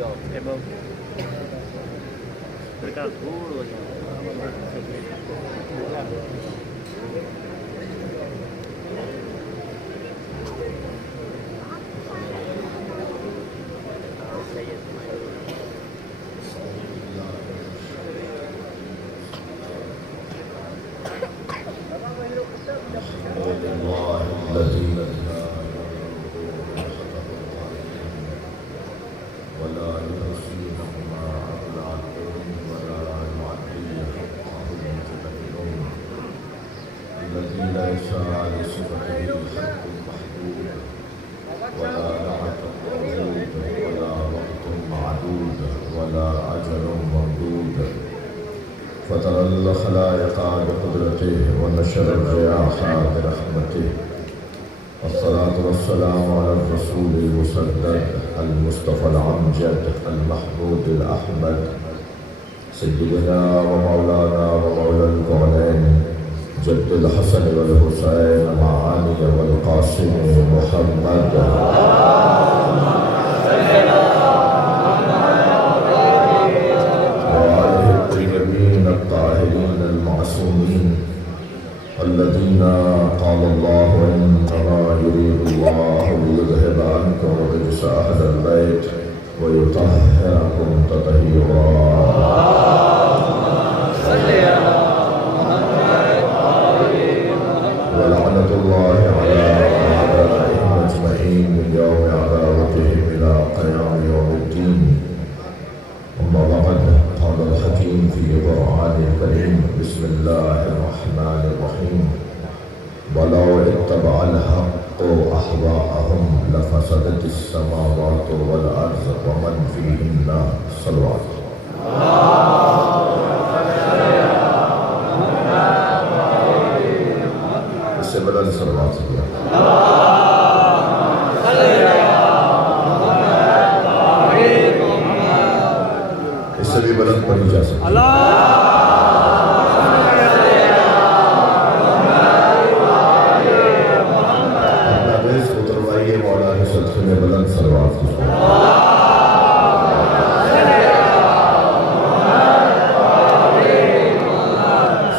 above. Berkat dulu aja. فترى الخلائق بقدرته ونشر الرياح برحمته والصلاة والسلام على الرسول المسدد المصطفى العمجد المحمود الأحمد سيدنا ومولانا ومولى الكونين جد الحسن والحسين مع علي والقاسم محمد الطاهرين المعصومين الذين قال الله إنما يريد الله ليذهب عنكم الرجس أهل البيت ويطهركم تطهيرا. ولعنة الله على أعدائهم أجمعين من يوم عداوتهم إلى قيام يوم الدين. أما بعد قال الحكيم في القرآن الكريم بسم الله الرحمن الرحيم ولو اتبع الحق أهواءهم لفسدت السماوات والأرض ومن فيهن. صلوات اس سے بلند صلوات بھی بلند پڑھی جا سکتی ہے. اپنا بیس اتروائیے مولا کے صدقے میں بلند صلوات کی.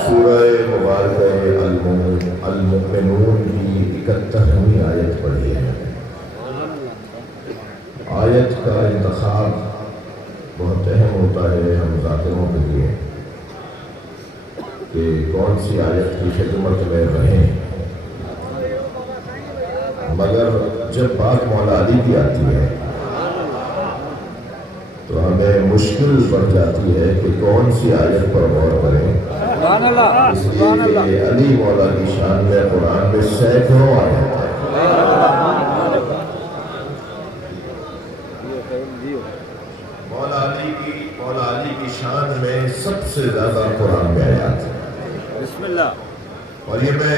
سورہ مبارکہ المؤمنون کی 71ویں آیت پڑھی ہے. آیت کا انتخاب بہت اہم ہوتا ہے ہم ذاکروں کے لیے کہ کون سی آیت کی خدمت میں رہیں، مگر جب بات مولا علی کی آتی ہے تو ہمیں مشکل پڑ جاتی ہے کہ کون سی آیت پر غور کریں، اس لیے کہ علی مولا کی شان میں قرآن میں سینکڑوں آیت ہے. مولا علی کی شان میں سب سے زیادہ قرآن میں آیات ہے. بسم اللہ. اور یہ میں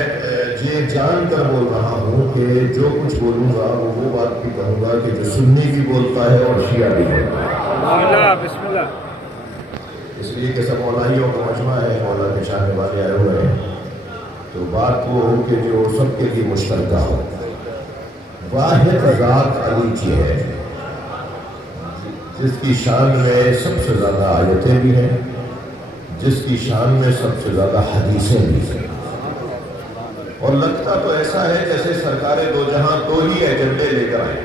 یہ جان کر بول رہا ہوں کہ جو کچھ بولوں گا وہ بات بھی کہوں گا کہ جو سنی بھی بولتا ہے اور شیعہ بھی بولتا ہے. بسم اللہ. اس لیے کہ سب مولائیوں کا مجمع ہے، مولا کے چاہنے والے آئے ہوئے ہیں، تو بات وہ ہو کہ جو سب کے لیے مشترکہ ہو. واحد ذات علی کی ہے جس کی شان میں سب سے زیادہ آیتیں بھی ہیں، جس کی شان میں سب سے زیادہ حدیثیں بھی ہیں. اور لگتا تو ایسا ہے جیسے سرکار دو جہاں دو ہی ایجنڈے لے کر آئے.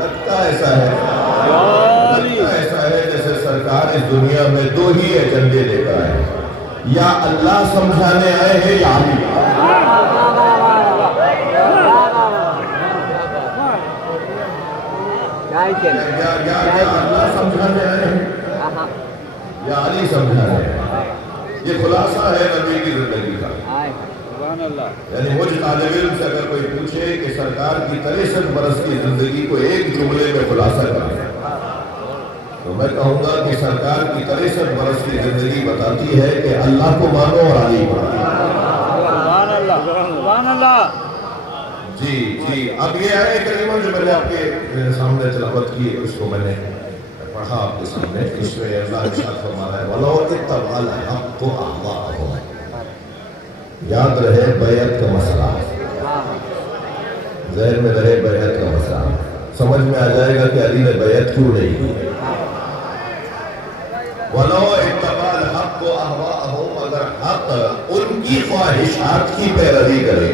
لگتا ایسا ہے جیسے سرکار اس دنیا میں دو ہی ایجنڈے لے کر آئے، یا اللہ سمجھانے آئے ہیں یا علی. یا اللہ سمجھانے آئے ہیں یا علی سمجھانے آئے ہیں. یہ خلاصہ ہے نبی کی زندگی کا. یعنی مجھ طالب علم سے اگر کوئی پوچھے کہ سرکار کی 63 برس کی زندگی کو ایک جملے میں خلاصہ کریں تو میں کہوں گا کہ سرکار کی 63 برس کی زندگی بتاتی ہے کہ اللہ کو مانو اور علی کو مانو. جی اب یہ آئے کریمہ جو میں نے آپ کے سامنے تلاوت کی، اس کو میں نے پڑھا آپ کے سامنے. اس میں اللہ ارشاد فرما رہا ہے وَلَوْ اتَّبَعَ الْحَقُّ أَهْوَاءَهُمْ. یاد رہے بیعت کا مسئلہ، ذہن میں رہے بیعت کا مسئلہ، سمجھ میں آ جائے گا کہ علی نے بیعت کیوں نہیں کی۔ وَلَوْ اتَّبَعَ الْحَقُّ أَهْوَاءَهُمْ، اگر حق ان کی خواہشات کی پیروی کرے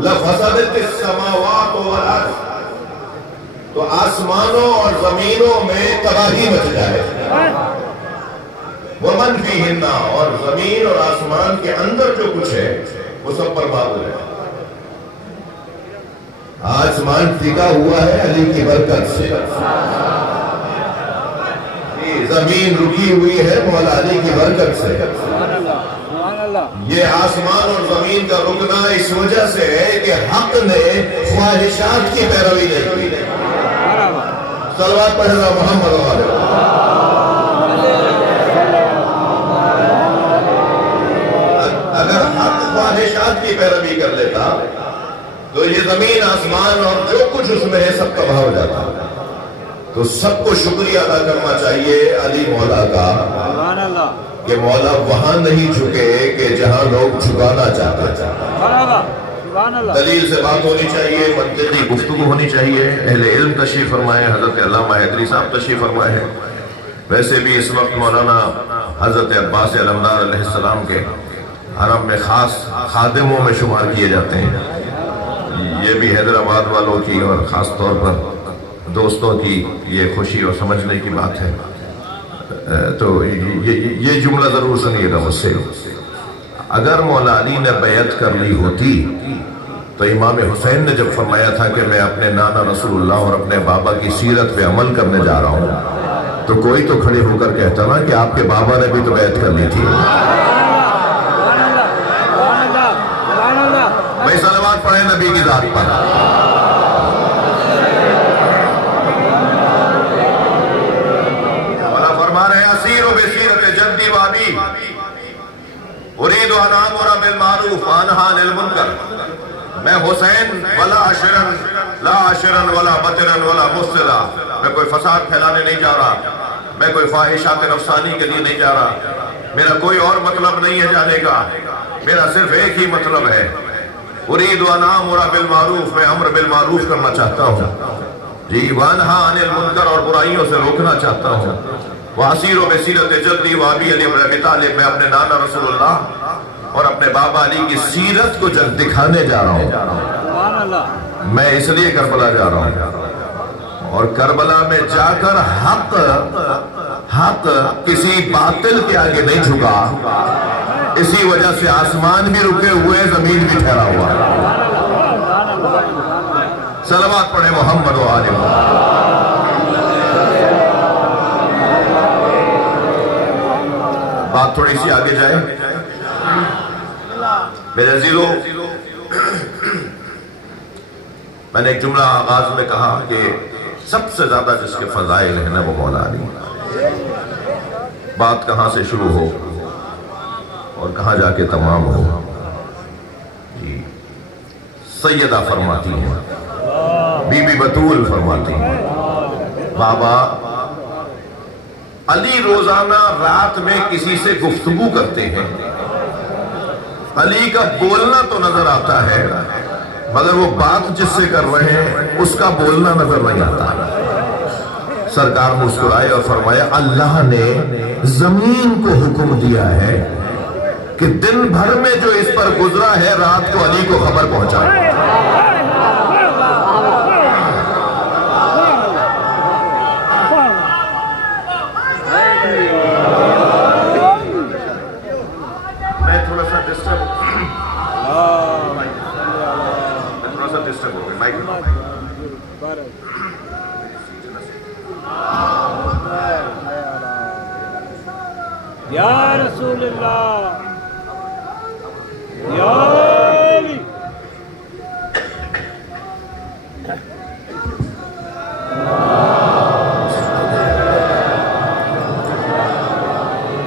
لَفَسَدَتِ السَّمَاوَاتُ وَالْأَرْضُ، تو آسمانوں اور زمینوں میں تباہی مچ جائے، وَمَنْ فِيهِنَّ، اور زمین اور آسمان کے اندر جو کچھ ہے وہ سب برباد ہو جائے۔ آسمان ٹکا ہوا ہے علی کی برکت سے، زمین رکی ہوئی ہے مولا علی کی برکت سے۔ یہ آسمان اور زمین کا رکنا اس وجہ سے ہے کہ حق نے خواہشات کی پیروی نہیں کی۔ صلوات پڑھنا محمد والے۔ اگر حق خواہشات کی پیروی کر لیتا تو یہ زمین آسمان اور جو کچھ اس میں ہے سب تباہ ہو جاتا۔ تو سب کو شکریہ ادا کرنا چاہیے علی مولا کا کہ مولا وہاں نہیں جھکے کہ جہاں لوگ جھکانا چاہتے۔ دلیل سے بات ہونی چاہیے، منطقی گفتگو ہونی چاہیے۔ اہل علم تشریف فرمائے، حضرت علامہ حیدری صاحب تشریف فرمائے ہیں۔ ویسے بھی اس وقت مولانا حضرت عباس علمدار علیہ السلام کے حرم میں خاص خادموں میں شمار کیے جاتے ہیں۔ یہ بھی حیدرآباد والوں کی اور خاص طور پر دوستوں کی یہ خوشی اور سمجھنے کی بات ہے۔ تو یہ جملہ ضرور سنیے گا مجھ سے، اگر مولا علی نے بیعت کر لی ہوتی تو امام حسین نے جب فرمایا تھا کہ میں اپنے نانا رسول اللہ اور اپنے بابا کی سیرت پہ عمل کرنے جا رہا ہوں، تو کوئی تو کھڑے ہو کر کہتا نا کہ آپ کے بابا نے بھی تو بیعت کر لی تھی۔ بھائی صلوات پڑھیں نبی کی ذات پر۔ اريد ان امر بالمعروف وانهى عن المنکر، میں حسین ولا عشرا لا عشرا ولا بطرا ولا مفسدا، میں کوئی فساد پھیلانے نہیں جا رہا، میں کوئی خواہشات نفسانی کے لیے نہیں جا رہا، میرا کوئی اور مطلب نہیں ہے جانے کا، میرا صرف ایک ہی مطلب ہے، اريد ان امر بالمعروف، میں امر بالمعروف کرنا چاہتا ہوں جی، وانہا عن المنکر، اور برائیوں سے روکنا چاہتا ہوں، وَأَسِيرُ بِسِيرَةِ جَدِّي وَأَبِي عَلِي بْنِ أَبِي طالب، میں اپنے نانا رسول اللہ اور اپنے بابا علی کی سیرت کو دکھانے جا رہا ہوں۔ میں اس لیے کربلا جا رہا ہوں، اور کربلا میں جا کر حق کسی باطل کے آگے نہیں جھکا، اسی وجہ سے آسمان بھی رکے ہوئے، زمین بھی ٹھہرا ہوا۔ صلوات پڑھیں محمد و آل محمد۔ بات تھوڑی سی آگے جائے میرے عزیزو، میں نے ایک جملہ آغاز میں کہا کہ سب سے زیادہ جس کے فضائل ہیں نا وہ مولا علی۔ بات کہاں سے شروع ہو اور کہاں جا کے تمام ہو، جی سیدہ فرماتی ہیں، بی بی بطول فرماتی ہیں، بابا علی روزانہ رات میں کسی سے گفتگو کرتے ہیں، علی کا بولنا تو نظر آتا ہے مگر وہ بات جس سے کر رہے ہیں اس کا بولنا نظر نہیں آتا۔ سرکار مسکرائے اور فرمایا اللہ نے زمین کو حکم دیا ہے کہ دن بھر میں جو اس پر گزرا ہے رات کو علی کو خبر پہنچائے۔ یا رسول اللہ، یا علی۔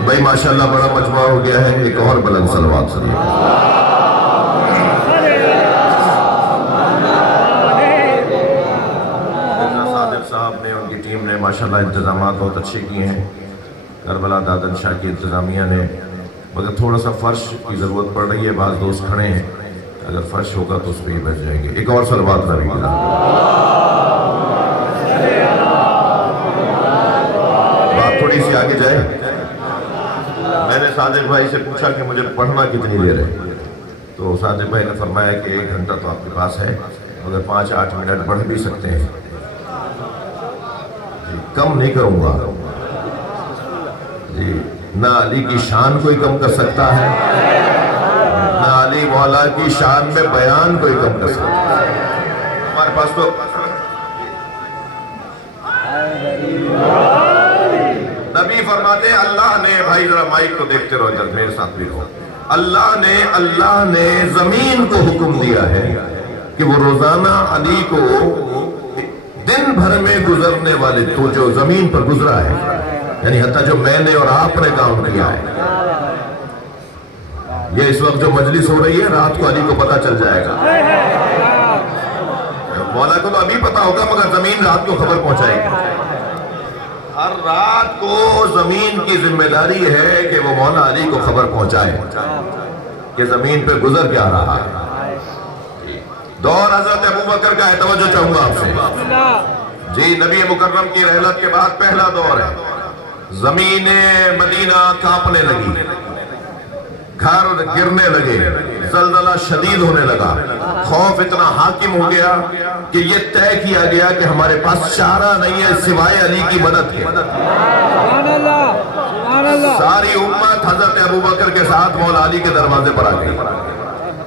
بھائی ماشاءاللہ بڑا مجموعہ ہو گیا ہے، ایک اور بلند صلوات سنیے۔ صادق صاحب نے، ان کی ٹیم نے ماشاءاللہ انتظامات بہت اچھے کیے ہیں، کربلا دادن شاہ کی انتظامیہ نے، مگر تھوڑا سا فرش کی ضرورت پڑ رہی ہے، بعض دوست کھڑے ہیں، اگر فرش ہوگا تو اس پہ ہی بیٹھ جائیں گے. ایک اور صلوات نبی کی طرف. بات تھوڑی سی آگے جائے. میں نے صادق بھائی سے پوچھا کہ مجھے پڑھنا کتنی دیر ہے، تو صادق بھائی نے فرمایا کہ 1 گھنٹہ تو آپ کے پاس ہے، مگر 5-8 منٹ پڑھ بھی سکتے ہیں. جی کم نہیں کروں گا. جی نہ علی کی شان کوئی کم کر سکتا ہے، نہ علی مولا کی شان میں بیان کوئی کم کر سکتا ہے. ہمارے پاس تو نبی فرماتے ہیں اللہ نے، بھائی ذرا مائک کو دیکھتے رہو جب میرے ساتھ بھی رہو، اللہ نے زمین کو حکم دیا ہے کہ وہ روزانہ علی کو دن بھر میں گزرنے والے تو جو زمین پر گزرا ہے، یعنی حتیٰ جو میں نے اور آپ نے کام کیا ہے، یہ اس وقت جو مجلس ہو رہی ہے رات کو علی کو پتہ چل جائے گا. مولا کو تو ابھی پتہ ہوگا مگر زمین رات کو خبر پہنچائے گی. ہر رات کو زمین کی ذمہ داری ہے کہ وہ مولا علی کو خبر پہنچائے کہ زمین پہ گزر کیا رہا ہے. دور حضرت ابوبکر کا ہے، توجہ چاہوں گا آپ سے. جی نبی مکرم کی رحلت کے بعد پہلا دور ہے. زمین مدینہ کانپنے لگی، گھر گرنے لگے، زلزلہ شدید ہونے لگا. خوف اتنا حاکم ہو گیا کہ یہ طے کیا گیا کہ ہمارے پاس چارہ نہیں ہے سوائے علی کی مدد کے. ساری امت حضرت ابوبکر کے ساتھ مولا علی کے دروازے پر آ گئی.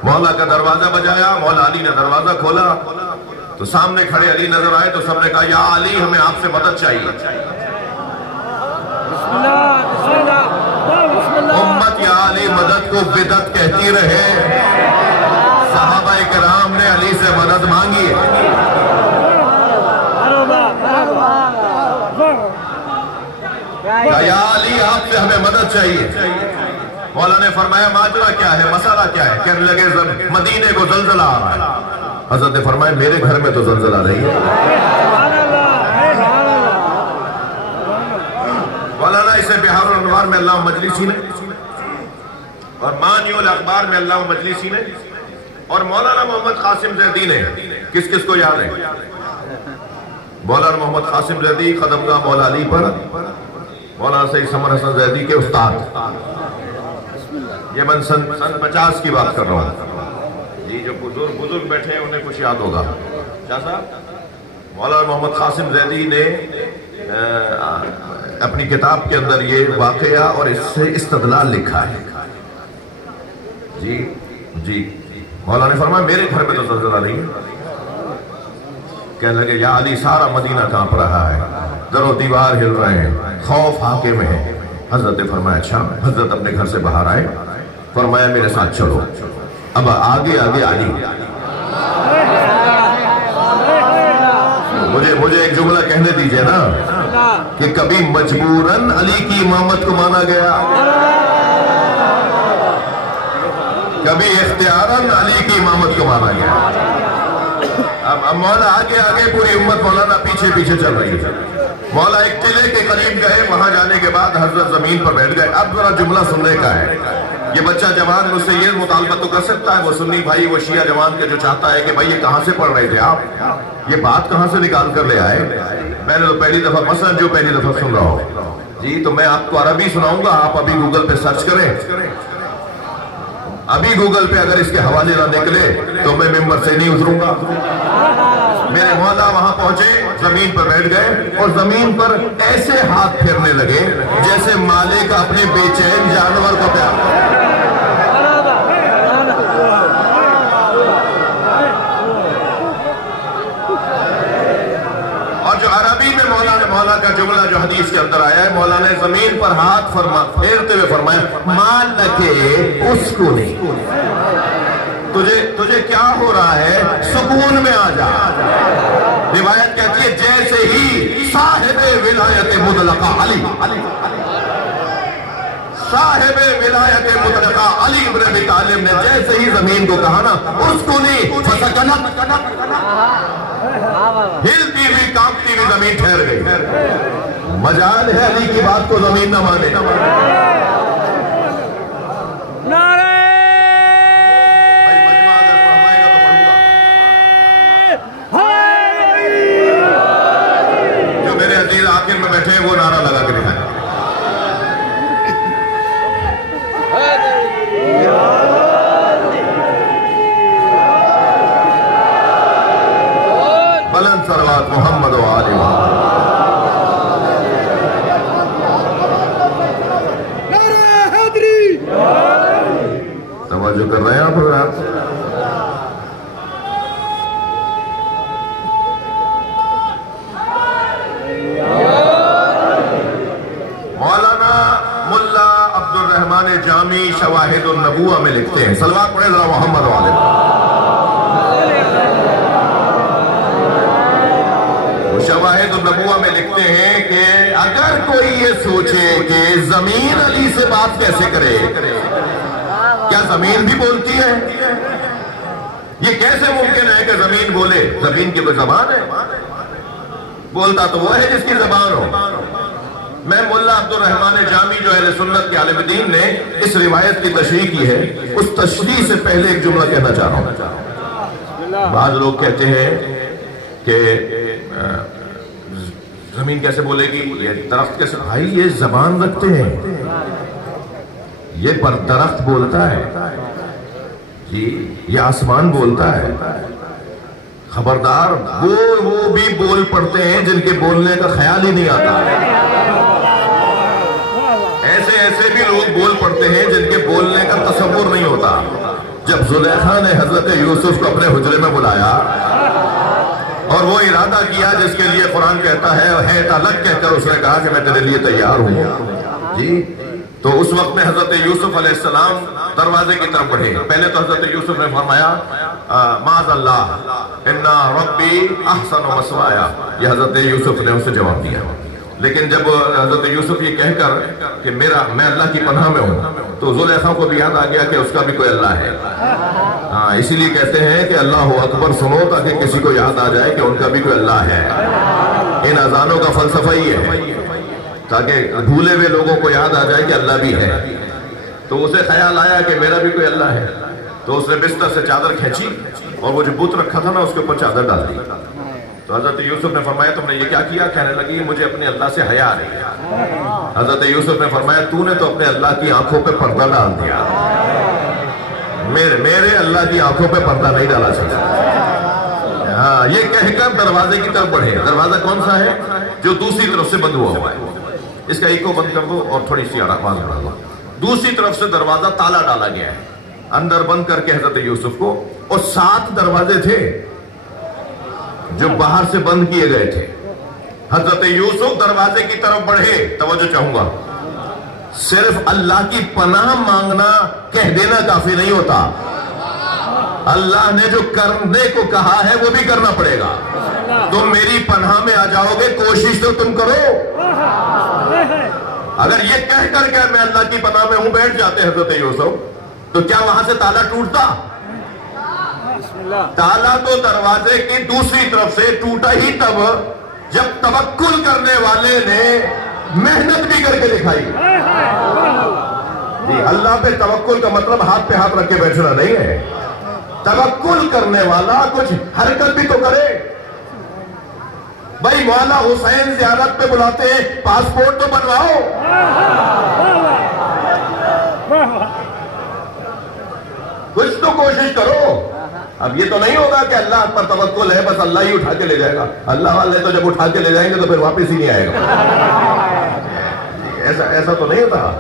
مولا کا دروازہ بجایا، مولا علی نے دروازہ کھولا تو سامنے کھڑے علی نظر آئے تو سب نے کہا یا علی ہمیں آپ سے مدد چاہیے. امت یا علی مدد کو بدعت کہتی رہے، صحابہ کرام نے علی سے مدد مانگی. یا علی آپ سے ہمیں مدد چاہیے. مولا نے فرمایا ماجرا کیا ہے، مسئلہ کیا ہے؟ کہنے لگے مدینے کو زلزلہ آ رہا ہے. حضرت نے فرمایا میرے گھر میں تو زلزلہ نہیں ہے. مولانا اسے بہار الانوار میں اللہ مجلسی نے اور مانی الاخبار میں اللہ مجلسی نے اور مولانا محمد قاسم زیدی نے، کس کو یاد ہے؟ مولانا محمد قاسم زیدی قدمگاہ مولا علی پر مولانا سید سمر حسن زیدی کے استاد. یہ میں سن 50 کی بات کر رہا ہوں. یہ جو بزرگ بیٹھے ہیں انہیں کچھ یاد ہوگا. کیا صاحب؟ مولانا محمد قاسم زیدی نے اپنی کتاب کے اندر یہ واقعہ اور اس سے استدلال لکھا ہے. جی مولانا نے فرمایا میرے گھر میں تو زلزلہ نہیں ہے. کہنے لگے یا علی سارا مدینہ کانپ رہا ہے، در و دیوار ہل رہے ہیں، خوف حاکم ہے. حضرت نے فرمایا اچھا. حضرت اپنے گھر سے باہر آئے، فرمایا میرے ساتھ چلو. اب آگے علی. مجھے ایک جملہ کہنے دیجئے نا کہ کبھی مجبوراً علی کی امامت کو مانا گیا، کبھی اختیاراً علی کی امامت کو مانا گیا. اب مولا آگے پوری امت مولانا پیچھے چل رہی ہے. مولا ایک قلعے کے قریب گئے، وہاں جانے کے بعد حضرت زمین پر بیٹھ گئے. اب ذرا جملہ سننے کا ہے. یہ بچہ جوان مجھ سے یہ مطالبہ تو کر سکتا ہے، وہ سنی بھائی وہ شیعہ جوان کے جو چاہتا ہے کہ بھائی یہ کہاں سے پڑھ رہے تھے آپ، یہ بات کہاں سے نکال کر لے آئے. میں نے تو پہلی دفعہ مثلا جو پہلی دفعہ سن رہا ہوں جی، تو میں آپ کو عربی سناؤں گا، آپ ابھی گوگل پہ سرچ کریں. ابھی گوگل پہ اگر اس کے حوالے نہ نکلے تو میں ممبر سے نہیں اتروں گا. میرے مولا وہاں پہنچے، زمین پر بیٹھ گئے اور زمین پر ایسے ہاتھ پھیرنے لگے جیسے مالک اپنے بے چین جانور کو پیار. اور جو عربی میں مولا کا جملہ جو حدیث کے اندر آیا ہے، مولا نے زمین پر ہاتھ پھیرتے ہوئے فرمایا مان لکے اس کو نہیں، تجھے کیا ہو رہا ہے، سکون میں آ جا. روایت کہتی ہے جیسے ہی صاحب ولایت مطلقہ علی، صاحب ولایت مطلقہ علی ابن ابی طالب نے جیسے ہی زمین کو کہا نا اس کو نہیں، فسکنت، ہلتی ہوئی کانپتی ہوئی زمین ٹھہر گئی. مجال ہے علی کی بات کو زمین نہ مانے. ہیں وہ نعرہ لگا کے دکھائیں. بلند صلوات محمد و آل محمد. توجہ کر رہے ہیں آپ حضرات؟ مولانا ملا عبد الرحمن جامی شواہد النبوہ میں لکھتے ہیں, صلوات پڑھیں ذرا محمد و آل محمد. شواہد النبوہ میں لکھتے ہیں کہ اگر کوئی یہ سوچے کہ زمین علی سے بات کیسے کرے, کیا زمین بھی بولتی ہے؟ یہ کیسے ممکن ہے کہ زمین بولے؟ زمین کی کوئی زبان ہے؟ بولتا تو وہ ہے جس کی زبان ہو. میں ملا عبد الرحمن جامی جو اہل سنت کے عالم دین نے اس روایت کی تشریح کی ہے, اس تشریح سے پہلے ایک جملہ کہنا چاہ رہا ہوں. بعض لوگ کہتے ہیں کہ زمین کیسے بولے گی, یہ درخت کیسے؟ بھائی یہ زبان رکھتے ہیں, یہ پر درخت بولتا ہے جی, یہ آسمان بولتا ہے. خبردار وہ بھی بول پڑتے ہیں جن کے بولنے کا خیال ہی نہیں آتا. ایسے بھی لوگ بول پڑتے ہیں جن کے بولنے کا تصور نہیں ہوتا. جب زلیخا نے حضرت یوسف کو اپنے حجرے میں بلایا اور وہ ارادہ کیا جس کے لیے قرآن کہتا ہے الگ کہہ کر اس نے کہا کہ میں تیرے لیے تیار ہوں جی, تو اس وقت میں حضرت یوسف علیہ السلام دروازے کی طرف بڑھے. پہلے تو حضرت یوسف نے فرمایا معاذ اللہ انا ربی احسن مسوایا, یہ حضرت یوسف نے اسے جواب دیا. لیکن جب حضرت یوسف یہ کہہ کر کہ میں اللہ کی پناہ میں ہوں, تو زلیخا کو بھی یاد آ گیا کہ اس کا بھی کوئی اللہ ہے. اسی لیے کہتے ہیں کہ اللہ اکبر سنو تاکہ کسی کو یاد آ جائے کہ ان کا بھی کوئی اللہ ہے. ان اذانوں کا فلسفہ ہی ہے تاکہ بھولے ہوئے لوگوں کو یاد آ جائے کہ اللہ بھی ہے. تو اسے خیال آیا کہ میرا بھی کوئی اللہ ہے, تو اس نے بستر سے چادر کھینچی اور وہ جو بت رکھا تھا نا اس کے اوپر چادر ڈال دی. تو حضرت یوسف نے فرمایا تم نے یہ کیا کیا؟ کہنے لگی مجھے اپنے اللہ سے حیا آ رہی ہے. حضرت یوسف نے فرمایا تو نے تو اپنے اللہ کی آنکھوں پہ پردہ ڈال دیا, میرے اللہ کی آنکھوں پہ پردہ نہیں ڈالا سکتا. ہاں, یہ کہہ کر دروازے کی طرف بڑھے. دروازہ کون سا ہے؟ جو دوسری طرف سے بند ہوا ہے. اس کا ایک کو بند کر دو اور تھوڑی سی آواز بڑھا دو. دوسری طرف سے دروازہ تالا ڈالا گیا ہے, اندر بند کر کے حضرت یوسف کو. اور 7 دروازے تھے جو باہر سے بند کیے گئے تھے. حضرت یوسف دروازے کی طرف بڑھے. توجہ چاہوں گا, صرف اللہ کی پناہ مانگنا کہہ دینا کافی نہیں ہوتا. اللہ نے جو کرنے کو کہا ہے وہ بھی کرنا پڑے گا. تم میری پناہ میں آ جاؤ گے, کوشش تو تم کرو. اگر یہ کہہ کر کہ میں اللہ کی پناہ میں ہوں بیٹھ جاتے حضرت یوسف, تو کیا وہاں سے تالا ٹوٹتا؟ تالا تو دروازے کی دوسری طرف سے ٹوٹا ہی تب جب توکل کرنے والے نے محنت بھی کر کے دکھائی. اللہ پہ توکل کا مطلب ہاتھ پہ ہاتھ رکھ کے بیٹھنا نہیں ہے. توکل کرنے والا کچھ حرکت بھی تو کرے. بھائی مولا حسین زیارت پہ بلاتے ہیں, پاسپورٹ تو بنواؤ. کچھ تو کوشش کرو. اب یہ تو نہیں ہوگا کہ اللہ پر توکل ہے بس اللہ ہی اٹھا کے لے جائے گا. اللہ والے تو جب اٹھا کے لے جائیں گے تو پھر واپس ہی نہیں آئے گا. ایسا تو نہیں ہوتا.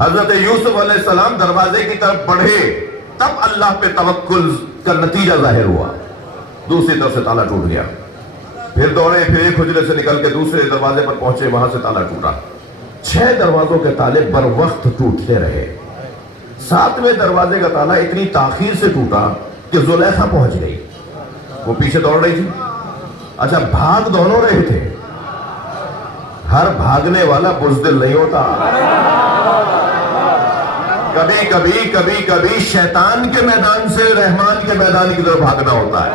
حضرت یوسف علیہ السلام دروازے کی طرف بڑھے, تب اللہ پہ توکل کا نتیجہ ظاہر ہوا. دوسری طرف سے تالا ٹوٹ گیا. پھر دوڑے, پھر ایک حجرے سے نکل کے دوسرے دروازے پر پہنچے, وہاں سے تالا ٹوٹا. 6 دروازوں کے تالے بر وقت ٹوٹتے رہے. 7ویں دروازے کا تالا اتنی تاخیر سے ٹوٹا کہ زلیخا پہنچ گئی. وہ پیچھے دوڑ رہی تھی. اچھا, بھاگ دونوں رہے تھے. ہر بھاگنے والا بزدل نہیں ہوتا. کبھی شیطان کے میدان سے رحمان کے میدان کی طرف بھاگنا ہوتا ہے.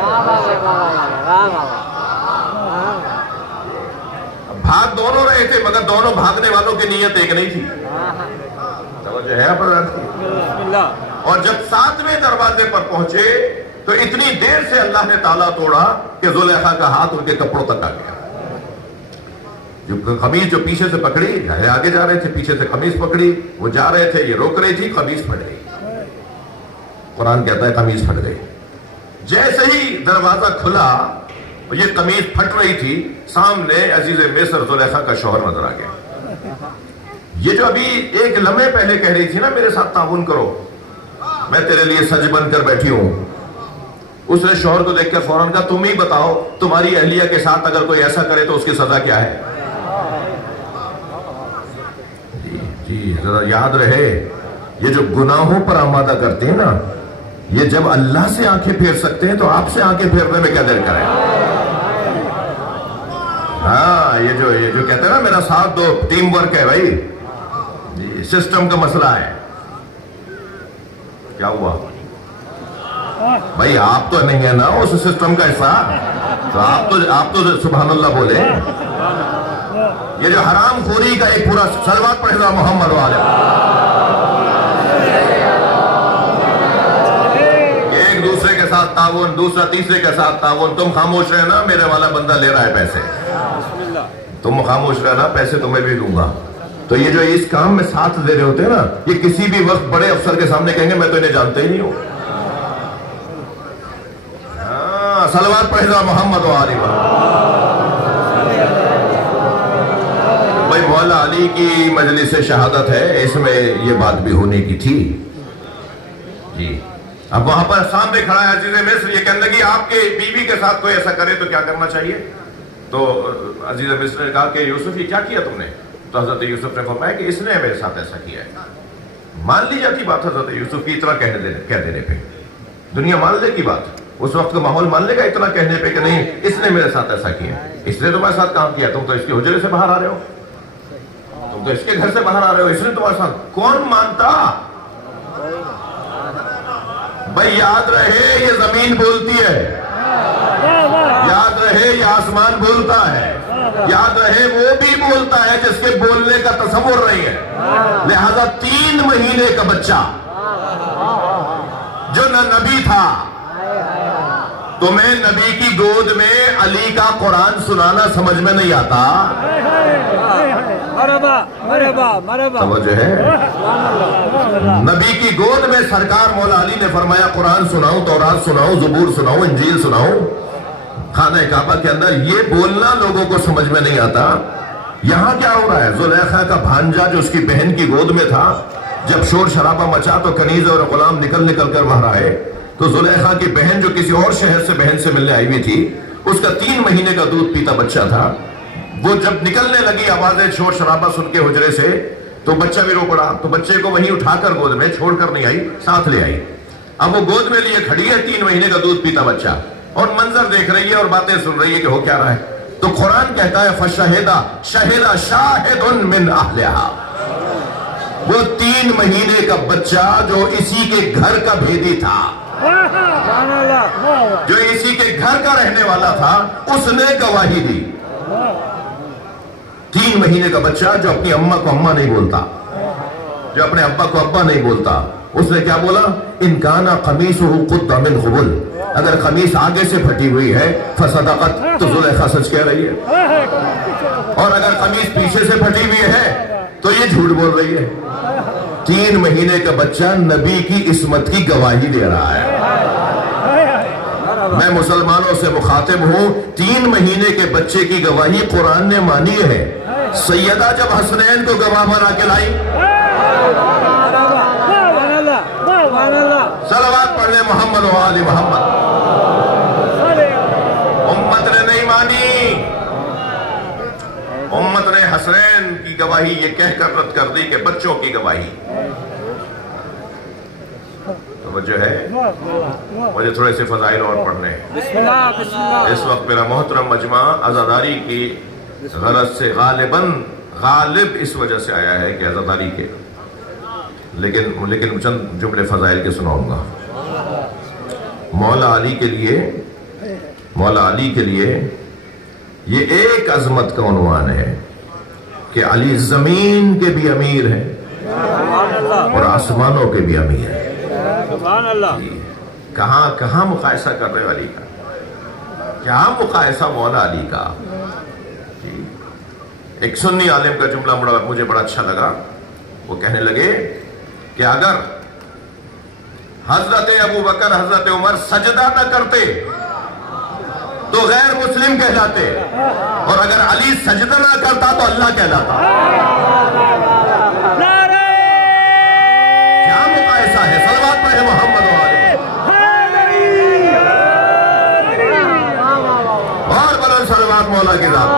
بھاگ دونوں رہے تھے مگر دونوں بھاگنے والوں کی نیت ایک نہیں تھی. توجہ ہے پر. اور جب 7ویں دروازے پر پہنچے تو اتنی دیر سے اللہ نے تالا توڑا کہ زلیخا کا ہاتھ ان کے کپڑوں تک آ گیا. جو قمیص جو پیچھے سے پکڑی، آگے جا رہے تھے، پیچھے سے قمیص پکڑی، وہ جا رہے تھے، یہ روک رہی تھی، قمیص پھٹ گئی۔ قرآن کہتا ہے قمیص پھٹ گئی۔ جیسے ہی دروازہ کھلا، یہ قمیص پھٹ رہی تھی، سامنے عزیز مصر زلیخا کا شوہر نظر آ گیا۔ یہ جو ابھی ایک لمحے پہلے کہہ رہی تھی نا میرے ساتھ تعاون کرو، میں تیرے لیے سج بن کر بیٹھی ہوں، اس نے شوہر کو دیکھ کر فوراً کہا تم ہی بتاؤ تمہاری اہلیہ کے ساتھ اگر کوئی ایسا کرے تو اس کی سزا کیا ہے؟ جی ذرا یاد رہے، یہ جو گناہوں پر آمادہ کرتے ہیں نا، یہ جب اللہ سے آنکھیں پھیر سکتے ہیں تو آپ سے آنکھیں پھیرنے میں کیا دیر کریں؟ ہاں یہ جو کہتے ہیں نا میرا ساتھ دو، ٹیم ورک ہے بھائی، سسٹم کا مسئلہ ہے۔ کیا ہوا بھائی؟ آپ تو نہیں ہے نا اس سسٹم کا حصہ، تو آپ تو سبحان اللہ بولے۔ یہ جو حرام خوری کا ایک پورا صلوات پڑھے گا محمد والے، ایک دوسرے کے ساتھ تعاون، دوسرا تیسرے کے ساتھ تعاون۔ تم خاموش رہنا، میرے والا بندہ لے رہا ہے پیسے، تم خاموش رہنا، پیسے تمہیں بھی دوں گا۔ تو یہ جو اس کام میں ساتھ دے رہے ہوتے ہیں نا، یہ کسی بھی وقت بڑے افسر کے سامنے کہیں گے میں تو انہیں جانتے ہی نہیں ہوں۔ صلوات پڑھے گا محمد وآلہ بھائی، مولا علی کی مجلس شہادت ہے، اس میں یہ بات بھی ہونے کی تھی جی۔ اب وہاں پر سامنے کھڑا ہے عزیز مصر، یہ کہنے لگی آپ کے بیوی کے ساتھ کوئی ایسا کرے تو کیا کرنا چاہیے؟ تو عزیز مصر نے کہا کہ یوسف یہ کیا کیا تم نے؟ تو حضرت یوسف نے فرمایا کہ اس نے میرے ساتھ ایسا کیا ہے۔ مان لی جاتی بات حضرت یوسف کی اتنا کہہ دینے پہ، دنیا مان لے کی بات، اس وقت کا ماحول مان لے گا اتنا کہنے پہ کہ نہیں اس نے میرے ساتھ ایسا کیا، اس نے تمہارے ساتھ کام کیا، تم تو اس کے حجرے سے باہر آ رہے ہو، تم تو اس کے گھر سے باہر آ رہے ہو، اس نے تمہارے ساتھ۔ کون مانتا بھائی؟ یاد رہے یہ زمین بولتی ہے، یاد رہے یہ آسمان بولتا ہے، یاد رہے وہ بھی بولتا ہے جس کے بولنے کا تصور نہیں ہے۔ لہذا 3 مہینے کا بچہ جو نہ نبی تھا، تمہیں نبی کی گود میں علی کا قرآن سنانا سمجھ میں نہیں آتا؟ سمجھ ہے؟ نبی کی گود میں سرکار مولا علی نے فرمایا قرآن سناؤں، تورات سناؤں، زبور سناؤں، انجیل سناؤں، خانہ کعبہ کے اندر یہ بولنا لوگوں کو سمجھ میں نہیں آتا۔ یہاں کیا ہو رہا ہے؟ زلیخا کا بھانجا جو اس کی بہن کی گود میں تھا، جب شور شرابہ مچا تو کنیز اور غلام نکل کر وہاں آئے، تو زلیخا کی بہن جو کسی اور شہر سے بہن سے ملنے آئی ہوئی تھی، اس کا 3 مہینے کا دودھ پیتا بچہ تھا، وہ جب نکلنے لگی آوازیں شور شرابہ سن کے حجرے سے، تو بچہ بھی رو پڑا، تو بچے کو وہیں اٹھا کر گود میں چھوڑ کر نہیں آئی، ساتھ لے آئی۔ اب وہ گود میں لیے کھڑی ہے 3 مہینے کا دودھ پیتا بچہ، اور منظر دیکھ رہی ہے اور باتیں سن رہی ہے کہ ہو کیا رہا ہے۔ تو قرآن کہتا ہے فَشَهِدَ شَاهِدٌ مِّنْ أَهْلِهَا، وہ 3 مہینے کا بچہ جو اسی کے گھر کا بھیدی تھا، جو اسی کے گھر کا رہنے والا تھا، اس نے گواہی دی۔ 3 مہینے کا بچہ جو اپنی اماں کو اماں نہیں بولتا، جو اپنے ابا کو ابا نہیں بولتا، اس نے کیا بولا؟ ان کان قمیصہ قد من قبل، اگر قمیص آگے سے پھٹی ہوئی ہے فصدقت، تو زلیخا سچ کہہ رہی ہے، اور اگر قمیص پیچھے سے پھٹی ہوئی ہے تو یہ جھوٹ بول رہی ہے۔ 3 مہینے کا بچہ نبی کی عصمت کی گواہی دے رہا ہے۔ میں مسلمانوں سے مخاطب ہوں، 3 مہینے کے بچے کی گواہی قرآن نے مانی ہے۔ سیدہ جب حسنین کو گواہ بنا کے لائی، صلوات پڑھ لیں محمد و آل محمد، امت نے نہیں مانی، امت نے حسنین کی گواہی یہ کہہ کر رد کر دی کہ بچوں کی گواہی۔ توجہ ہے؟ مجھے تھوڑے سے فضائل اور پڑھنے ہیں۔ اس وقت میرا محترم مجمع عزاداری کی غرض سے غالب اس وجہ سے آیا ہے کہ عزاداری کے، لیکن چند جملے فضائل کے سناؤں گا۔ مولا علی کے لیے یہ ایک عظمت کا عنوان ہے کہ علی زمین کے بھی امیر ہیں اور آسمانوں کے بھی امیر ہیں۔ سبحان اللہ۔ کہاں مقایسہ کر رہے علی کا؟ کیا مقایسہ مولا علی کا؟ ایک سنی عالم کا جملہ مجھے بڑا اچھا لگا. وہ کہنے لگے کہ اگر حضرت ابو بکر حضرت عمر سجدہ نہ کرتے تو غیر مسلم کہلاتے, اور اگر علی سجدہ نہ کرتا تو اللہ کہلاتا. کیا مقایسہ ہے. صلوات پڑھے محمد والے. اور بلند صلوات مولا کی ذات.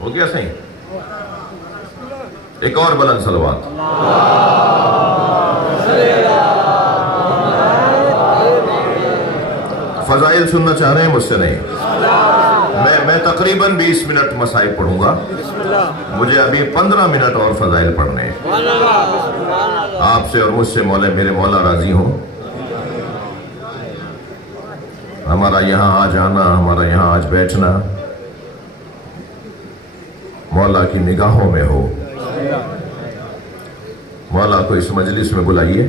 ہو گیا صحیح. ایک اور بلند صلوات. فضائل سننا چاہ رہے ہیں مجھ سے نہیں. میں تقریباً 20 منٹ مسائل پڑھوں گا. مجھے ابھی 15 منٹ اور فضائل پڑھنے ہیں. آپ سے اور مجھ سے میرے مولا راضی ہوں. ہمارا یہاں آ جانا, ہمارا یہاں آج بیٹھنا مولا کی نگاہوں میں ہو. مولا کو اس مجلس میں بلائیے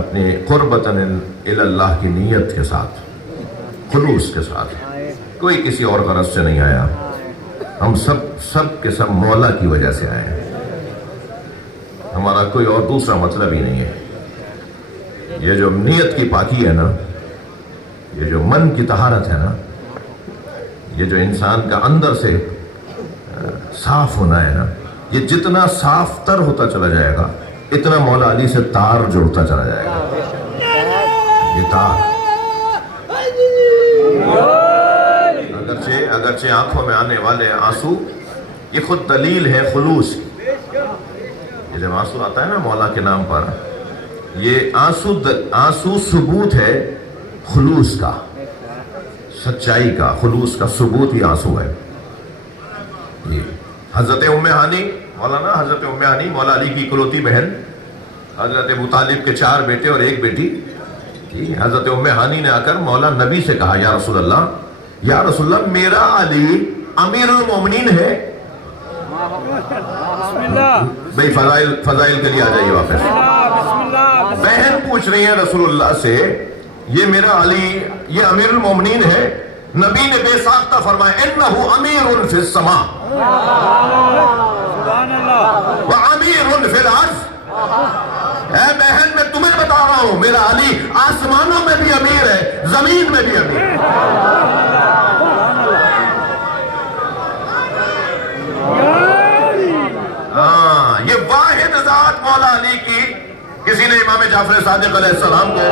اپنی قربتاً اللہ کی نیت کے ساتھ, خلوص کے ساتھ. کوئی کسی اور غرض سے نہیں آیا. ہم سب کے سب مولا کی وجہ سے آئے ہیں. ہمارا کوئی اور دوسرا مطلب ہی نہیں ہے. یہ جو نیت کی پاکی ہے نا, یہ جو من کی طہارت ہے نا, یہ جو انسان کا اندر سے صاف ہونا ہے نا, یہ جتنا صاف تر ہوتا چلا جائے گا اتنا مولا علی سے تار جڑتا چلا جائے گا. یہ تار اگرچہ آنکھوں میں آنے والے آنسو یہ خود دلیل ہے خلوص. یہ جب آنسو آتا ہے نا مولا کے نام پر, یہ آنسو ثبوت ہے خلوص کا, سچائی کا. خلوص کا ثبوت ہی آنسو ہے. حضرت ام ہانی, مولانا حضرت ام ہانی مولا علی کی اکلوتی بہن, حضرت ابو طالب کے 4 بیٹے اور 1 بیٹی. حضرت ام ہانی نے آ کر مولا نبی سے کہا, یا رسول اللہ میرا علی امیر المومنین ہے. بھئی فضائل کے لیے آ جائیے واپس. بہن پوچھ رہی ہیں رسول اللہ سے, یہ میرا علی یہ امیر المومنین ہے. نبی نے بے ساختہ فرمایا, انہو امیر فی السماء وامیر فی الارض. اے بہن میں تمہیں بتا رہا ہوں, میرا علی آسمانوں میں بھی امیر ہے, زمین میں بھی امیر ہے. ہاں, یہ واحد ذات مولا علی کی. کسی نے امام جعفر صادق علیہ السلام کو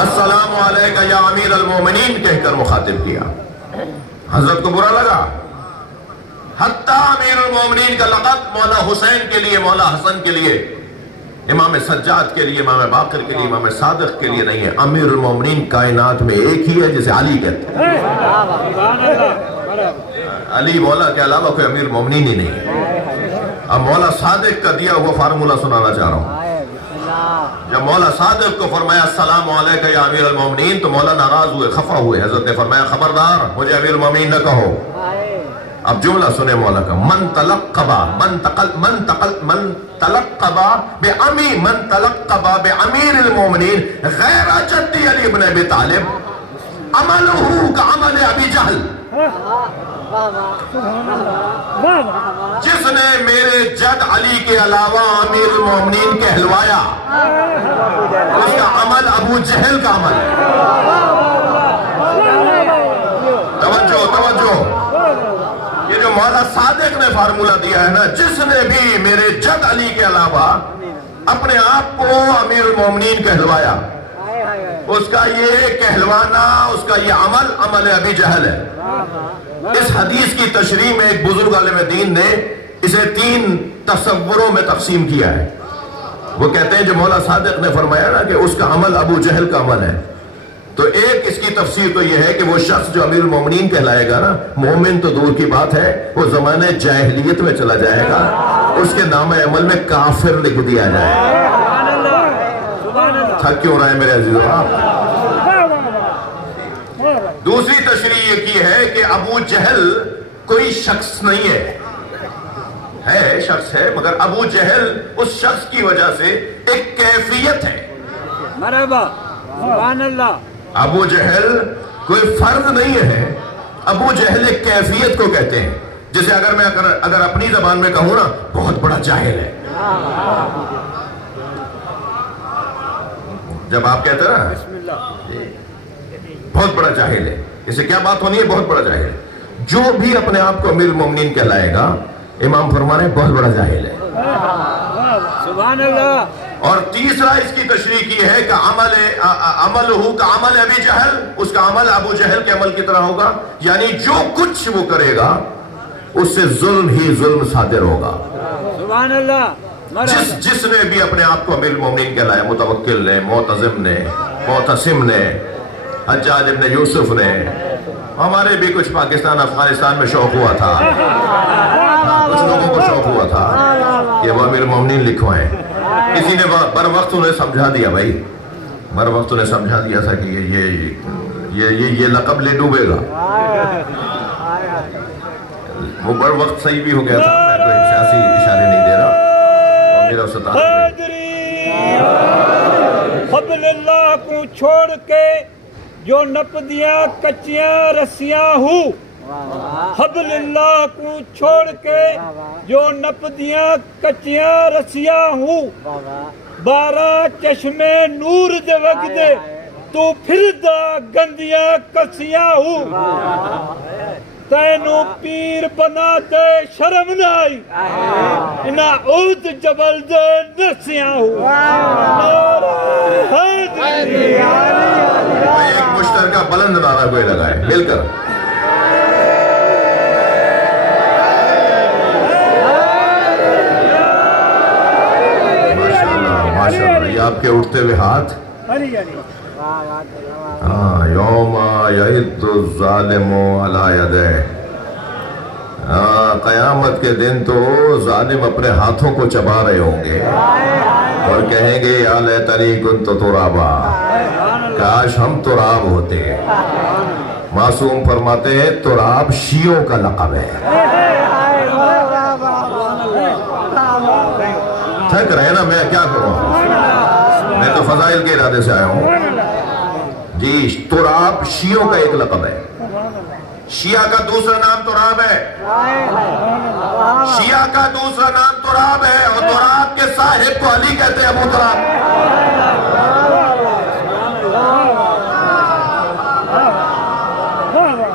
السلام علیکہ یا امیر المومنین کہہ کر مخاطب کیا. حضرت کو برا لگا. حتیٰ امیر المومنین کا لقب مولا حسین کے لیے, مولا حسن کے لیے, امام سجاد کے لیے, امام باقر کے لیے, امام صادق کے لیے نہیں ہے. امیر المومنین کائنات میں ایک ہی ہے جسے علی کہتے ہیں. علی مولا کے علاوہ کوئی امیر المومنین ہی نہیں ہے. اب مولا صادق کا دیا ہوا فارمولہ سنانا چاہ رہا ہوں. جب مولا صادق کو فرمایا السلام علیکہ یا امیر المومنین تو مولا ناراض ہوئے, خفا ہوئے. حضرت نے فرمایا خبردار مجھے امیر المومنین نہ کہو. اب جملہ سنے مولا کا, من تلقبا بعمیر المومنین غیر جدی علی ابن ابی طالب عملہ کعمل ابی جہل. جس نے میرے جد علی کے علاوہ امیر المومنین کہلوایا اس کا عمل ابو جہل کا عمل ہے. توجہ, یہ جو مولا صادق نے فارمولہ دیا ہے نا, جس نے بھی میرے جد علی کے علاوہ اپنے آپ کو امیر المومنین کہلوایا, اس کا یہ کہلوانا, اس کا یہ عمل ابی جہل ہے. اس حدیث کی تشریح میں ایک بزرگ عالم دین نے اسے 3 تصوروں میں تقسیم کیا ہے. وہ کہتے ہیں جو مولا صادق نے فرمایا نا کہ اس کا عمل ابو جہل کا عمل ہے, تو ایک اس کی تفسیر تو یہ ہے کہ وہ شخص جو امیر المومنین کہلائے گا نا, مومن تو دور کی بات ہے, وہ زمانہ جاہلیت میں چلا جائے گا, اس کے نام عمل میں کافر لکھ دیا جائے گا. تھک کیوں رہے میرے عزیزو آپ؟ دوسری تشریح یہ کی ہے کہ ابو جہل کوئی شخص نہیں ہے شخص ہے، مگر ابو جہل اس شخص کی وجہ سے ایک کیفیت ہے۔ مرحبا، سبحان اللہ۔ ابو جہل کوئی فرد نہیں ہے، ابو جہل ایک کیفیت کو کہتے ہیں، جسے اگر اپنی زبان میں کہوں نا، بہت بڑا جاہل ہے۔ جب آپ کہتے ہیں نا بسم اللہ، بہت بڑا جاہل ہے، اسے کیا بات ہونی ہے؟ بہت بڑا جاہل ہے۔ جو بھی اپنے آپ کو امیر المومنین کہلائے گا، امام فرما رہے ہیں بہت بڑا جاہل ہے۔ سبحان اللہ۔ اور تیسرا اس کی تشریح کی ہے کہ عملہ کا عمل ابی جہل، اس کا عمل ابو جہل کے عمل کی طرح ہوگا، یعنی جو کچھ وہ کرے گا اس سے ظلم ہی ظلم صادر ہوگا۔ سبحان اللہ۔ جس نے بھی اپنے آپ کو امیر المومنین کہلایا، متوکل نے، معتصم نے، معتصم نے، حجاج ابن یوسف نے، ہمارے بھی کچھ پاکستان افغانستان میں شوق ہوا تھا، کچھ لوگوں کو شوق ہوا تھا کہ وہ امیر المومنین لکھوائیں۔ کسی نے بر وقت انہیں سمجھا دیا، بھائی بر وقت انہیں سمجھا دیا تھا کہ یہ لقب لے ڈوبے گا۔ وہ بر وقت صحیح بھی ہو گیا تھا، میں کوئی سیاسی اشارے نہیں دے رہا، اور میرا استاد حبل اللہ کو چھوڑ کے جو نپ دیا کچیاں رسیاں ہوں، حبل اللہ کو چھوڑ کے جو نپ دیا کچیاں رسیاں ہوں، 12 چشمے نور دے وقت تو پھر دا گندیاں کسیاں ہوں، تینو پیر بنا دے شرم نہ آئی، نہ اود جبل دے نرسیاں ہوں۔ ایک مشترکہ بلند نعرہ کوئی لگائے مل کر۔ ماشاءاللہ، یہ آپ کے اٹھتے ہوئے ہاتھ، یوم یعض الظالم علی یدیہ، قیامت کے دن تو ظالم اپنے ہاتھوں کو چبا رہے ہوں گے اور کہیں گے یا لیتنی کنت ترابا، کاش ہم تراب ہوتے۔ معصوم فرماتے ہیں تراب شیعوں کا لقب ہے۔ تھک رہے نا، میں کیا کروں، میں تو فضائل کے ارادے سے آیا ہوں جی۔ تراب شیعوں کا ایک لقب ہے، شیعہ کا دوسرا نام تراب ہے، شیعہ کا دوسرا نام تراب ہے، اور تراب کے صاحب کو علی کہتے ہیں، ابو تراب۔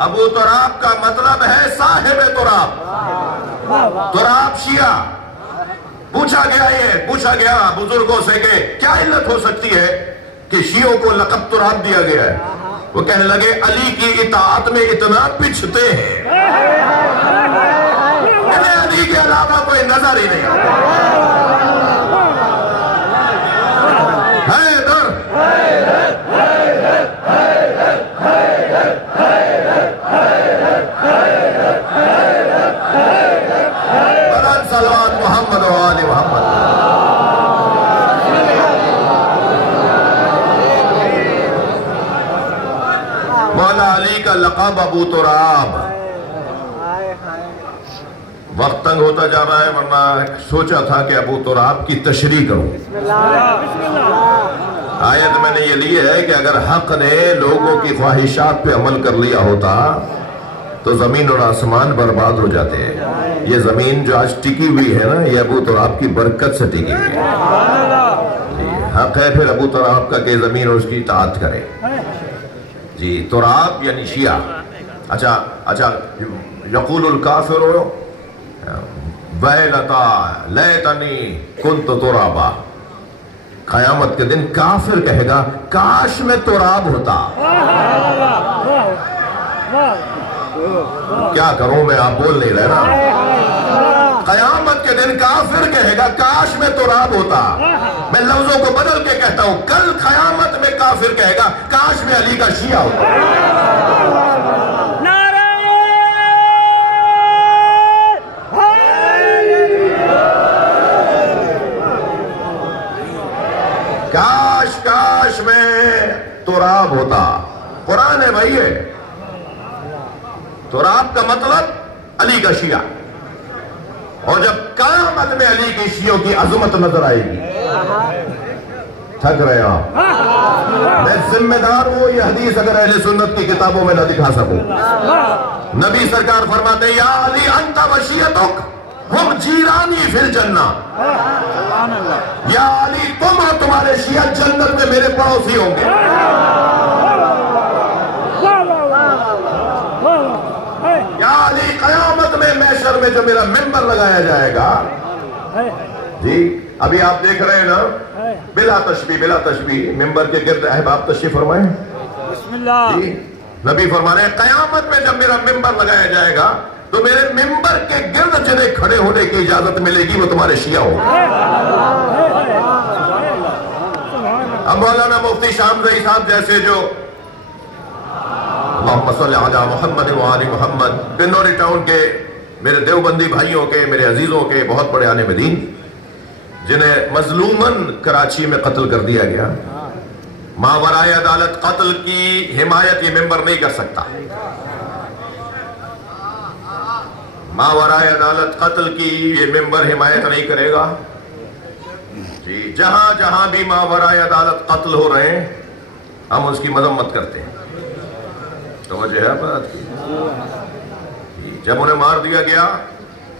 ابو تراب کا مطلب ہے صاحب تراب، تراب شیعہ۔ پوچھا گیا بزرگوں سے کہ کیا علت ہو سکتی ہے کہ شیعوں کو لقب تراب دیا گیا ہے؟ وہ کہنے لگے علی کی اطاعت میں اتنا پچھتے ہیں، انہیں علی کے علاوہ کوئی نظر ہی نہیں حیدر۔ بلند صلوات محمد و آل محمد۔ مولا علی کا لقب ابو تراب۔ وقت تنگ ہوتا جا رہا ہے، ورنہ سوچا تھا کہ ابو تراب کی تشریح کروں۔ آیت میں نے یہ لی ہے کہ اگر حق نے لوگوں کی خواہشات پہ عمل کر لیا ہوتا تو زمین اور آسمان برباد ہو جاتے ہیں۔ یہ زمین جو آج ٹکی ہوئی ہے نا، یہ ابو تراب کی برکت سے ٹکی ہوئی ہے۔ حق ہے پھر ابو تراب کا کہ زمین اور اس کی اطاعت کرے جی۔ تراب یعنی شیعہ۔ اچھا، یقول الکافر ویلتا لیتنی کنت ترابا، قیامت کے دن کافر کہے گا کاش میں تراب ہوتا۔ کیا کروں میں، آپ بول نہیں رہے نا۔ قیامت کے دن کافر کہے گا کاش میں تراب ہوتا۔ میں لفظوں کو بدل کے کہتا ہوں، کل قیامت میں کافر کہے گا کاش میں علی کا شیعہ ہوتا۔ کاش میں تراب ہوتا۔ قرآن ہے بھائی، تو رات کا مطلب علی کا شیعہ. اور جب قیامت میں علی کی شیعوں کی عظمت نظر آئے گی. تھک رہے ہو آپ؟ میں ذمہ دار ہوں یہ حدیث اگر اہل سنت کی کتابوں میں نہ دکھا سکوں. نبی سرکار فرماتے ہیں یا علی انت و شیعتک ہم جیرانی فی الجنہ. یا علی تم اور تمہارے شیعہ جنت میں میرے پڑوسی ہوں گے. یا علی قیامت میں محشر میں جو میرا ممبر لگایا جائے گا. جی ابھی آپ دیکھ رہے ہیں نا بلا تشبیہ ممبر کے گرد احباب تشریف فرمائیں. بسم اللہ. جی نبی فرمانے ہیں قیامت میں جب میرا ممبر لگایا جائے گا تو میرے ممبر کے گرد جنہیں کھڑے ہونے کی اجازت ملے گی وہ تمہارے شیعہ ہوں گے. اب مولانا مفتی شامزئی صاحب جیسے جو اللہم صلی علی محمد و آل محمد بنوری ٹاؤن کے میرے دیوبندی بھائیوں کے میرے عزیزوں کے بہت بڑے عالم دین جنہیں مظلوماً کراچی میں قتل کر دیا گیا. ماورائے عدالت قتل کی حمایت یہ ممبر نہیں کر سکتا. ماورائے عدالت قتل کی یہ ممبر حمایت نہیں کرے گا. جی جہاں جہاں بھی ماورائے عدالت قتل ہو رہے ہیں ہم اس کی مذمت کرتے ہیں. توجہ ہے بات کی. جب انہیں مار دیا گیا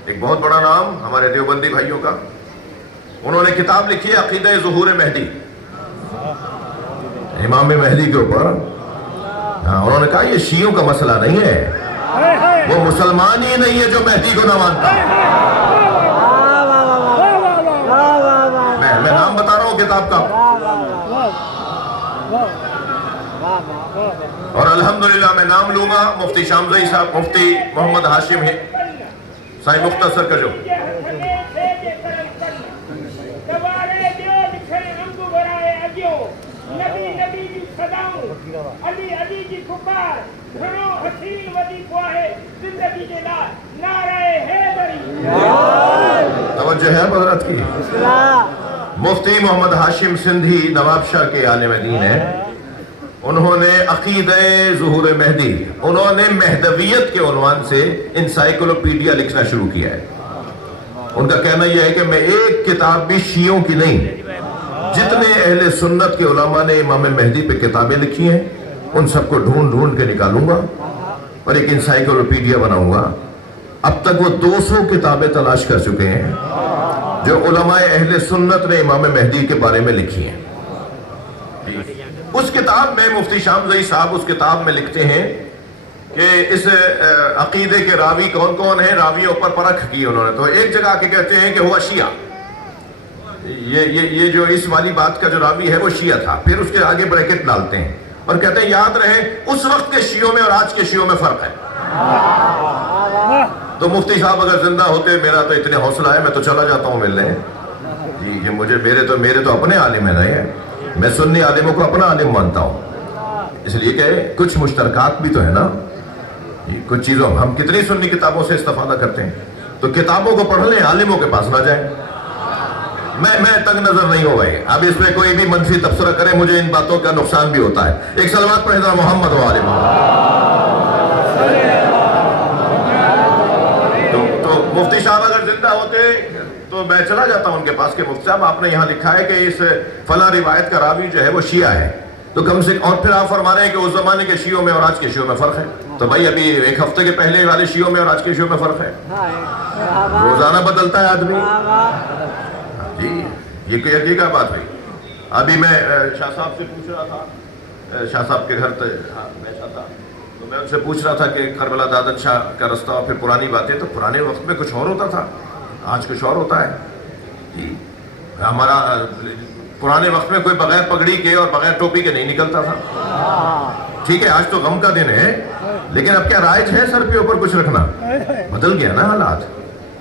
ایک بہت بڑا نام ہمارے دیوبندی بھائیوں کا انہوں نے کتاب لکھی ہے عقیدہ ظہور مہدی امام مہدی کے اوپر. انہوں نے کہا یہ شیعوں کا مسئلہ نہیں ہے وہ مسلمان ہی نہیں ہے جو مہدی کو نہ مانتا. میں نام بتا رہا ہوں کتاب کا. اور الحمدللہ میں نام لوں گا مفتی شامزئی صاحب مفتی محمد ہاشم صاحب مختصر کا جو توجہ ہے حضرت کی. مفتی محمد ہاشم سندھی نواب شاہ کے عالم دین ہیں. انہوں نے عقیدہ ظہور مہدی انہوں نے مہدویت کے عنوان سے انسائیکلوپیڈیا لکھنا شروع کیا ہے. ان کا کہنا یہ ہے کہ میں ایک کتاب بھی شیعوں کی نہیں جتنے اہل سنت کے علماء نے امام مہدی پہ کتابیں لکھی ہیں ان سب کو ڈھونڈ ڈھونڈ کے نکالوں گا اور ایک انسائیکلوپیڈیا بناؤں گا. اب تک وہ 200 کتابیں تلاش کر چکے ہیں جو علماء اہل سنت نے امام مہدی کے بارے میں لکھی ہیں. اس کتاب میں مفتی شامزئی صاحب اس کتاب میں لکھتے ہیں کہ اس عقیدے کے راوی کون کون ہیں. راویوں پر پرکھ کی انہوں نے. تو ایک جگہ آ کے کہتے ہیں کہ ہوا شیعہ. یہ جو اس والی بات کا جو راوی ہے وہ شیعہ تھا. پھر اس کے آگے بریکٹ ڈالتے ہیں اور کہتے ہیں یاد رہے اس وقت کے شیعوں میں اور آج کے شیعوں میں فرق ہے. تو مفتی صاحب اگر زندہ ہوتے میرا تو اتنے حوصلہ ہے میں تو چلا جاتا ہوں ملنے. جی یہ مجھے میرے تو اپنے عالم ہیں. میں سنی عالموں کو اپنا عالم مانتا ہوں اس لیے کہ کچھ مشترکات بھی تو ہے نا. کچھ چیزوں ہم کتنی سنی کتابوں سے استفادہ کرتے ہیں تو کتابوں کو پڑھ لیں عالموں کے پاس نہ جائیں. میں تنگ نظر نہیں ہو گئی. اب اس میں کوئی بھی منفی تبصرہ کرے مجھے ان باتوں کا نقصان بھی ہوتا ہے. ایک صلوات پڑھیں ذرا محمد و آل محمد. تو مفتی صاحب اگر زندہ ہوتے تو میں چلا جاتا ہوں ان کے پاس کہ مفتی صاحب آپ نے یہاں لکھا ہے کہ اس فلاں روایت کا راوی جو ہے وہ شیعہ ہے. تو کم سے اور پھر آپ فرما رہے ہیں کہ اس زمانے کے شیعوں میں اور آج کے شیعوں میں فرق ہے. تو بھائی ابھی ایک ہفتے کے پہلے والے شیعوں میں اور آج کے شیعوں میں فرق ہے. روزانہ بدلتا ہے آدمی. جی یہ کیا بات ہوئی. ابھی میں شاہ صاحب سے پوچھ رہا تھا شاہ صاحب کے گھر بیٹھا تھا تو میں ان سے پوچھ رہا تھا کہ کربلا دادن شاہ کا رستہ اور پھر پرانی باتیں. تو پرانے وقت میں کچھ اور ہوتا تھا آج کچھ اور ہوتا ہے. جی ہمارا پرانے وقت میں کوئی بغیر پگڑی کے اور بغیر ٹوپی کے نہیں نکلتا تھا. ٹھیک ہے آج تو غم کا دن ہے لیکن اب کیا رائج ہے سر پہ اوپر کچھ رکھنا. بدل گیا نا حالات.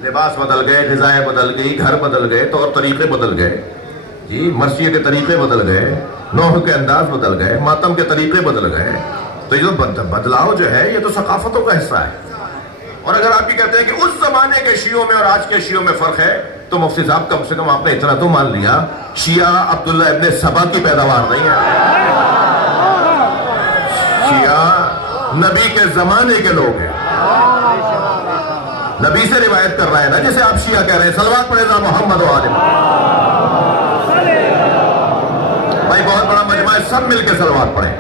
لباس بدل گئے غذائیں بدل گئی گھر بدل گئے طور طریقے بدل گئے. جی مرثیے کے طریقے بدل گئے نوح کے انداز بدل گئے ماتم کے طریقے بدل گئے. تو یہ بدلاؤ جو ہے یہ تو ثقافتوں کا حصہ ہے. اور اگر آپ یہ کہتے ہیں کہ اس زمانے کے شیعوں میں اور آج کے شیعوں میں فرق ہے تو مفتی صاحب کم سے کم آپ نے اتنا تو مان لیا شیعہ عبداللہ ابن سبا کی پیداوار نہیں ہے. شیعہ نبی کے زمانے کے لوگ ہیں. نبی سے روایت کر رہا ہے نا، جسے آپ شیعہ کہہ رہے ہیں. صلوات پڑھے ذا محمد و آل محمد. بھائی بہت بڑا مجمع ہے، سب مل کے صلوات پڑھیں.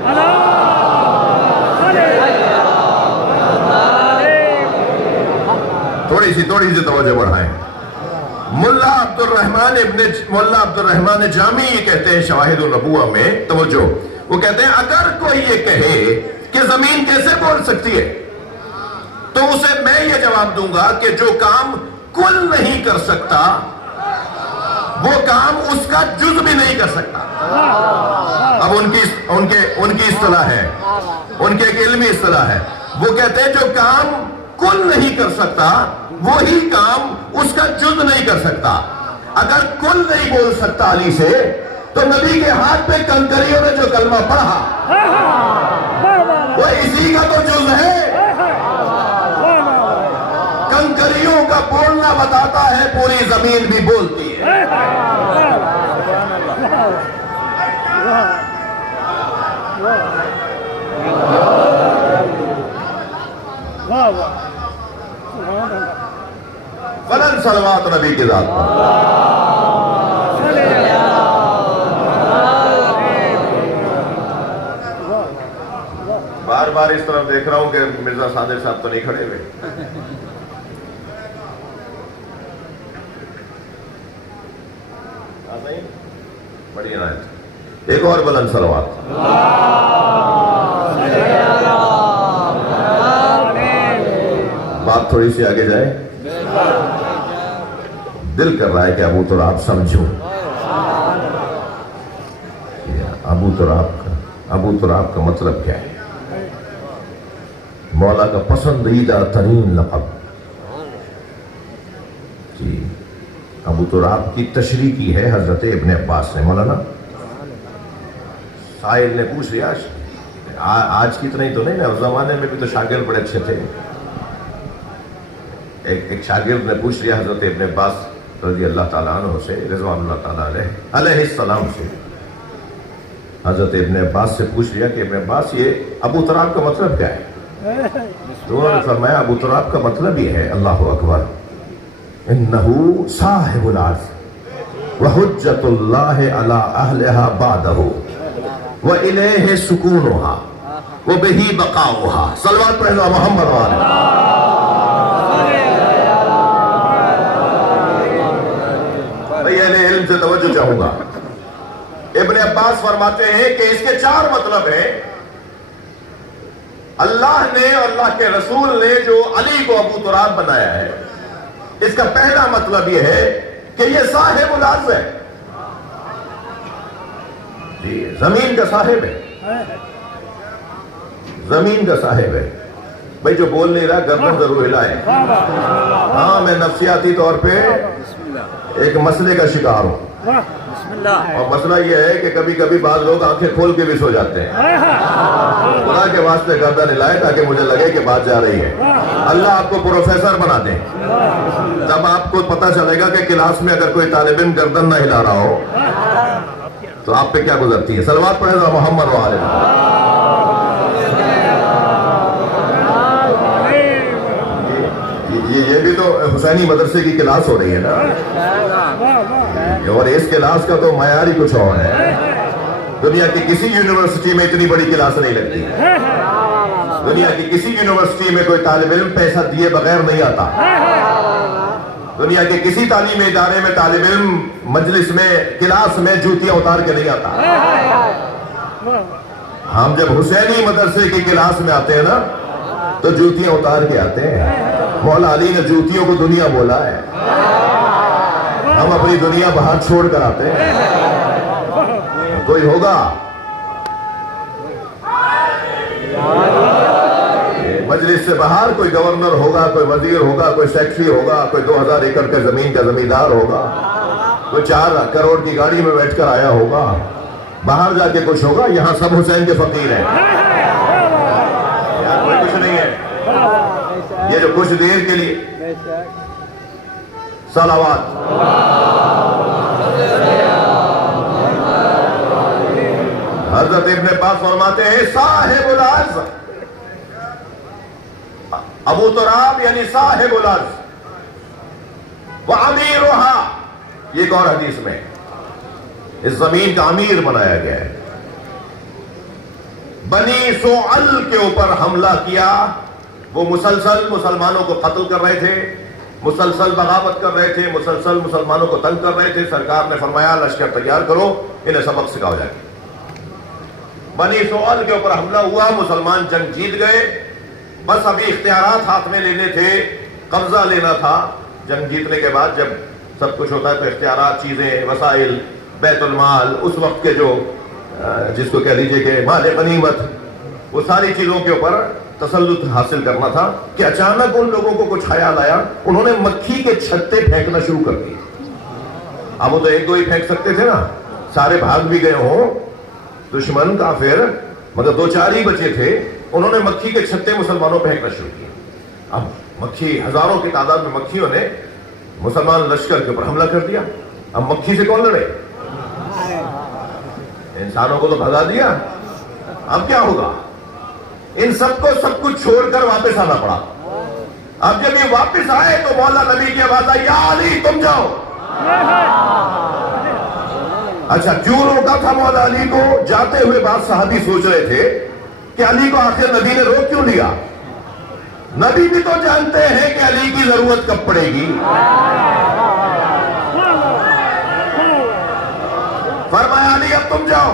تھوڑی سی توجہ بڑھائیں. ملا عبد الرحمن جامی یہ کہتے ہیں شواہد النبوہ میں، توجہ، وہ کہتے ہیں اگر کوئی یہ کہے کہ زمین کیسے بول سکتی ہے تو اسے میں یہ جواب دوں گا کہ جو کام کل نہیں کر سکتا وہ کام اس کا جز بھی نہیں کر سکتا. اب ان کی اصطلاح ہے، ان کے ایک علمی اصطلاح ہے. وہ کہتے ہیں جو کام کل نہیں کر سکتا وہی کام اس کا جز نہیں کر سکتا. اگر کل نہیں بول سکتا علی سے تو نبی کے ہاتھ پہ کنکریوں نے جو کلمہ پڑھا وہ اسی کا تو جز ہے. کنکریوں کا بولنا بتاتا ہے پوری زمین بھی بولتی ہے. فلن صلوات نبی کی ذات پر. بار بار اس طرف دیکھ رہا ہوں کہ مرزا صادق صاحب تو نہیں کھڑے ہوئے. بڑی عنایت. ایک اور بلند صلوات. بات تھوڑی سی آگے جائے. دل کر رہا ہے کہ ابو تراب سمجھو. ابو تراب کا مطلب کیا ہے؟ مولا کا پسندیدہ ترین لقب. جی ابو تراب کی تشریح کی ہے حضرت ابن عباس نے. مولانا سائل نے پوچھ لیا، آج کی طرح ہی تو نہیں نا، اس زمانے میں بھی تو شاگرد بڑے اچھے تھے. ایک شاگرد نے پوچھ لیا حضرت ابن عباس رضی اللہ تعالیٰ عنہ سے، رضوان اللہ تعالیٰ علیہ السلام سے، حضرت ابن عباس سے پوچھ لیا کہ ابن عباس یہ ابو تراب کا مطلب کیا ہے؟ تو انہوں نے فرمایا ابو تراب کا مطلب یہ ہے، اللہ اکبر، انہو صاحب العرض وحجت اللہ علی اہلہا بعدہ وإلیہ سکونہا وبہی بقاؤہا. صلوات پڑھیں محمد والے. بھئی اہل علم سے توجہ چاہوں گا. ابن عباس فرماتے ہیں کہ اس کے 4 مطلب ہیں. اللہ نے اور اللہ کے رسول نے جو علی کو ابو تراب بنایا ہے، اس کا پہلا مطلب یہ ہے کہ یہ صاحب العرض ہے. زمین کا صاحب ہے، زمین کا صاحب ہے. بھئی جو بول نہیں رہا گردن ضرور ہلائے. ہاں میں نفسیاتی طور پہ ایک مسئلے کا شکار ہوں، اور مسئلہ یہ ہے کہ کبھی کبھی بعض لوگ آنکھیں کھول کے بھی سو جاتے ہیں. خدا کے واسطے گردن ہلائے تاکہ مجھے لگے کہ بات جا رہی ہے. اللہ آپ کو پروفیسر بنا دیں. جب آپ کو پتہ چلے گا کہ کلاس میں اگر کوئی طالب علم گردن نہ ہلا رہا ہو تو آپ پہ کیا گزرتی ہے. صلوات پڑھیں محمد و آل محمد. یہ بھی تو حسینی مدرسے کی کلاس ہو رہی ہے نا، اور اس کلاس کا تو معیار ہی کچھ اور ہے. دنیا کی کسی یونیورسٹی میں اتنی بڑی کلاس نہیں لگتی. دنیا کی کسی یونیورسٹی میں کوئی طالب علم پیسہ دیے بغیر نہیں آتا. دنیا کے کسی تعلیمی ادارے میں طالب علم مجلس میں کلاس میں جوتیاں اتار کے نہیں آتا. ہم جب حسینی مدرسے کی کلاس میں آتے ہیں نا تو جوتیاں اتار کے آتے ہیں. مولا علی نے جوتیوں کو دنیا بولا ہے، ہم اپنی دنیا باہر چھوڑ کر آتے ہیں. کوئی ہوگا مجلس سے باہر، کوئی گورنر ہوگا، کوئی وزیر ہوگا، کوئی سیکٹری ہوگا، کوئی 2000 ایکڑ کے زمین کا زمیندار ہوگا، کوئی 4 کروڑ کی گاڑی میں بیٹھ کر آیا ہوگا، باہر جا کے کچھ ہوگا. یہاں سب حسین کے فقیر ہیں، یہاں کوئی کچھ نہیں ہے. یہ جو کچھ دیر کے لیے صلوات. حضرت ابن عباس فرماتے ہیں صاحب العرض ابو تراب یعنی صاحب الارض وَأَمِيرُهَا، یہ ایک اور حدیث میں اس زمین کا امیر بنایا گیا ہے۔ بنی سعل کے اوپر حملہ کیا، وہ مسلسل مسلمانوں کو قتل کر رہے تھے، مسلسل بغاوت کر رہے تھے، مسلسل مسلمانوں کو تنگ کر رہے تھے۔ سرکار نے فرمایا لشکر تیار کرو، انہیں سبق سکھاؤ جائے۔ بنی سعل کے اوپر حملہ ہوا، مسلمان جنگ جیت گئے، بس ابھی اختیارات ہاتھ میں لینے تھے، قبضہ لینا تھا۔ جنگ جیتنے کے بعد جب سب کچھ ہوتا ہے تو اختیارات، چیزیں، وسائل، بیت المال، اس وقت کے جو جس کو کہہ لیجئے کہ مال غنیمت، وہ ساری چیزوں کے اوپر تسلط حاصل کرنا تھا کہ اچانک ان لوگوں کو کچھ خیال آیا، انہوں نے مکھی کے چھتے پھینکنا شروع کر دیے۔ اب وہ تو ایک دو ہی پھینک سکتے تھے نا، سارے بھاگ بھی گئے ہوں دشمن کافر، مگر دو چار ہی بچے تھے، انہوں نے مکھی کے چھتے مسلمانوں پہ پھینکنا شروع کیا۔ اب مکھی، ہزاروں کی تعداد میں مکھیوں نے مسلمان لشکر کے اوپر حملہ کر دیا۔ اب مکھی سے کون لڑے؟ انسانوں کو تو بھگا دیا، اب کیا ہوگا؟ ان سب کو سب کچھ چھوڑ کر واپس آنا پڑا۔ اب جب یہ واپس آئے تو مولا نبی کی آواز آئی، یا علی تم جاؤ۔ اچھا، کیوں روکا تھا مولا علی کو؟ جاتے ہوئے بعض صحابی سوچ رہے تھے کہ علی کو آخر نبی نے روک کیوں لیا؟ نبی بھی تو جانتے ہیں کہ علی کی ضرورت کب پڑے گی۔ فرمایا علی اب تم جاؤ۔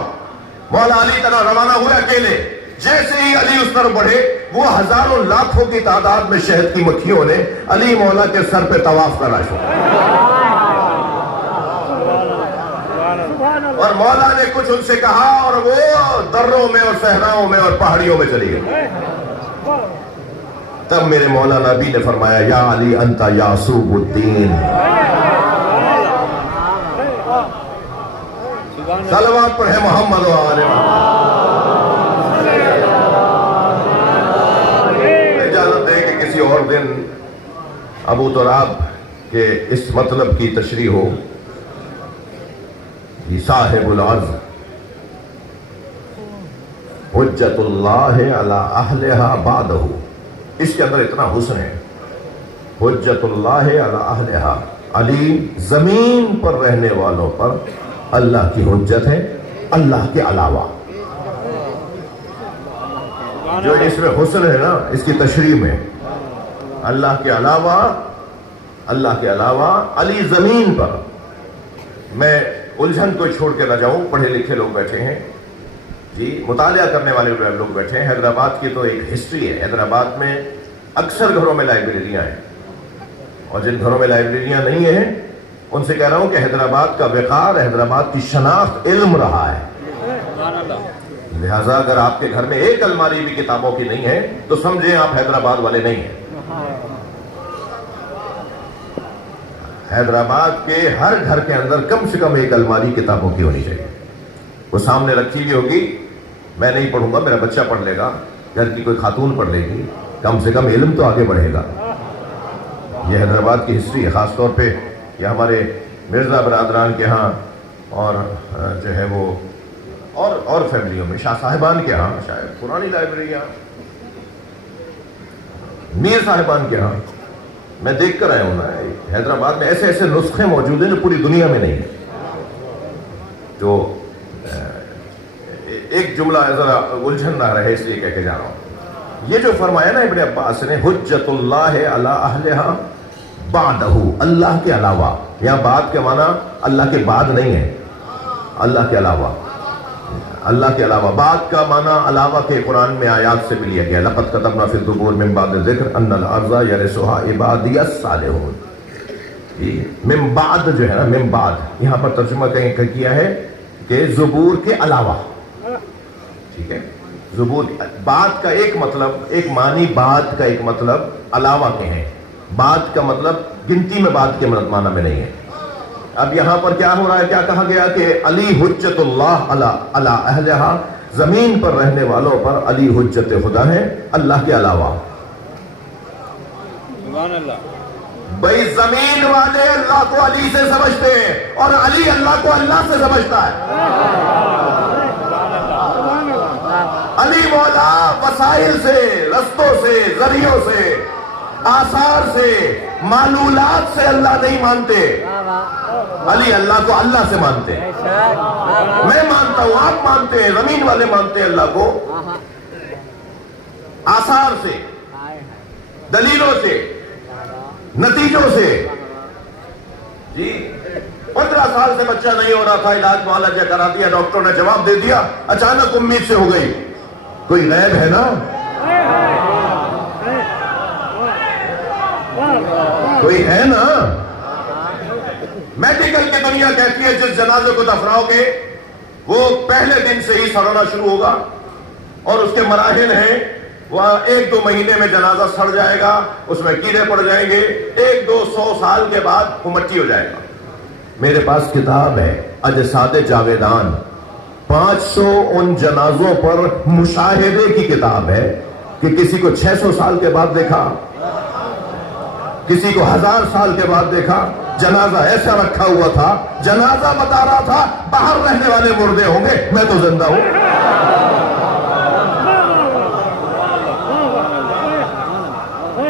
مولا علی طرح روانہ ہوئے اکیلے۔ جیسے ہی علی اس طرف بڑھے، وہ ہزاروں لاکھوں کی تعداد میں شہد کی مکھیوں نے علی مولا کے سر پہ طواف کرنا شروع کیا، اور مولا نے کچھ ان سے کہا اور وہ دروں میں اور صحراؤں میں اور پہاڑیوں میں چلی گئی۔ تب میرے مولا نبی نے فرمایا، یا علی انت یعصوب الدین۔ صلوات پڑھے محمد و آل محمد۔ اجازت دے کہ کسی اور دن ابو تراب کے اس مطلب کی تشریح ہو۔ صاحب الارض حجت اللہ علی اہلہا بعدہ، اس کے اندر اتنا حسن ہے۔ حجت اللہ علی اہلہا، علی زمین پر رہنے والوں پر اللہ کی حجت ہے، اللہ کے علاوہ۔ جو اس میں حسن ہے نا، اس کی تشریح میں، اللہ کے علاوہ، اللہ کے علاوہ علی زمین پر۔ میں الجھن کو چھوڑ کے نہ جاؤں، پڑھے لکھے لوگ بیٹھے ہیں جی، مطالعہ کرنے والے لوگ بیٹھے ہیں۔ حیدرآباد کی تو ایک ہسٹری ہے۔ حیدرآباد میں اکثر گھروں میں لائبریریاں ہیں، اور جن گھروں میں لائبریریاں نہیں ہیں ان سے کہہ رہا ہوں کہ حیدرآباد کا وقار، حیدرآباد کی شناخت علم رہا ہے۔ لہٰذا اگر آپ کے گھر میں ایک الماری بھی کتابوں کی نہیں ہے تو سمجھیں آپ حیدرآباد والے نہیں ہیں۔ حیدرآباد کے ہر گھر کے اندر کم سے کم ایک الماری کتابوں کی ہونی چاہیے۔ وہ سامنے رکھی بھی ہوگی، میں نہیں پڑھوں گا، میرا بچہ پڑھ لے گا، گھر کی کوئی خاتون پڑھ لے گی، کم سے کم علم تو آگے بڑھے گا۔ یہ حیدرآباد کی ہسٹری ہے، خاص طور پہ یہ ہمارے مرزا برادران کے ہاں، اور جو ہے وہ اور فیملیوں میں، شاہ صاحبان کے ہاں شاید پرانی لائبریریاں، میر صاحبان کے ہاں میں دیکھ کر آیا ہوں نا، حیدرآباد میں ایسے ایسے نسخے موجود ہیں جو پوری دنیا میں نہیں ہیں۔ جو ایک جملہ ذرا الجھن نہ رہے اس لیے کہہ کے جا رہا ہوں، یہ جو فرمایا نا ابن عباس نے، حجت اللہ علی اہلہا بعدہ، اللہ کے علاوہ، یہاں بعد کے معنی اللہ کے بعد نہیں ہے، اللہ کے علاوہ، اللہ کے علاوہ۔ بعد کا معنی علاوہ کے قرآن میں آیات سے بھی لیا گیا، لقد کتبنا فی الزبور من بعد الذکر ان الارض یرثها عبادی الصالحون۔ من بعد جو ہے نا، من بعد یہاں پر ترجمہ کہیں کیا ہے کہ زبور کے علاوہ، ٹھیک ہے۔ زبور بعد کا ایک مطلب، ایک معنی بعد کا ایک مطلب علاوہ کے ہیں، بعد کا مطلب گنتی میں بعد کے معنی میں نہیں ہے۔ اب یہاں پر کیا ہو رہا ہے، کیا کہا گیا کہ علی حجت اللہ علی اہلہا، زمین پر رہنے والوں پر علی حجت خدا ہے اللہ کے علاوہ۔ سبحان اللہ۔ بھئی زمین والے اللہ کو علی سے سمجھتے ہیں اور علی اللہ کو اللہ سے سمجھتا ہے۔ علی مولا وسائل سے، رستوں سے، ذریعوں سے آثار سے، معلولات سے اللہ نہیں مانتے. علی اللہ کو اللہ سے مانتے ہیں. میں مانتا ہوں، آپ مانتے ہیں، زمین والے مانتے ہیں اللہ کو آثار سے، دلیلوں سے، نتیجوں سے. جی 15 سال سے بچہ نہیں ہو رہا تھا، علاج معالجہ کرا دیا، ڈاکٹر نے جواب دے دیا، اچانک امید سے ہو گئی. کوئی غیب ہے نا؟ کوئی ہے نا؟ میڈیکل کی دنیا کہتی ہے جس جنازے کو دفناؤ گے وہ پہلے دن سے ہی سڑنا شروع ہوگا، اور اس کے مراحل ہیں. وہ 1-2 مہینے میں جنازہ سڑ جائے گا، اس میں کیڑے پڑ جائیں گے، 100-200 سال کے بعد وہ مٹی ہو جائے گا. میرے پاس کتاب ہے اجساد جاویدان، 500 ان جنازوں پر مشاہدے کی کتاب ہے کہ کسی کو 600 سال کے بعد دیکھا، کسی کو 1000 سال کے بعد دیکھا. جنازہ ایسا رکھا ہوا تھا، جنازہ بتا رہا تھا باہر رہنے والے مردے ہوں گے، میں تو زندہ ہوں.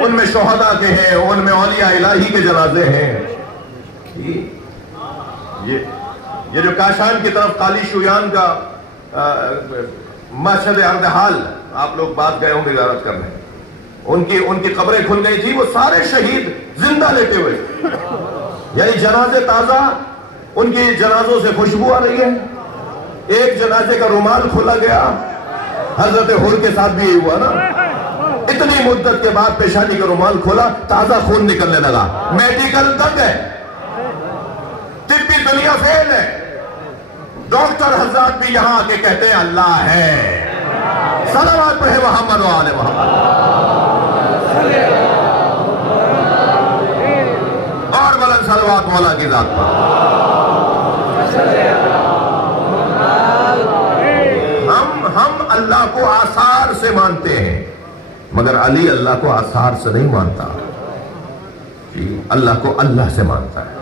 ان میں شہداء کے ہیں، ان میں اولیاء الہی کے جنازے ہیں. یہ جو کاشان کی طرف قالی شویان کا مشہد اردحال، آپ لوگ بات گئے ہوں گے زیارت کرنے، ان کی قبریں کھل گئی تھی، وہ سارے شہید زندہ لیتے ہوئے، یعنی جنازے تازہ، ان کی جنازوں سے خوشبو آ رہی ہے. ایک جنازے کا رومال کھولا گیا، حضرت حور کے ساتھ بھی یہ ہوا نا، اتنی مدت کے بعد پیشانی کا رومال کھولا، تازہ خون نکلنے لگا. میڈیکل دنگ ہے، طبی دنیا فیل ہے. ڈاکٹر حضرات بھی یہاں آ کے کہتے ہیں اللہ ہے. صلوات پڑھے محمد و آل محمد. اور بلند صلوات مولا کی ذات پر. ہم اللہ کو آثار سے مانتے ہیں، مگر علی اللہ کو آثار سے نہیں مانتا، اللہ کو اللہ سے مانتا ہے.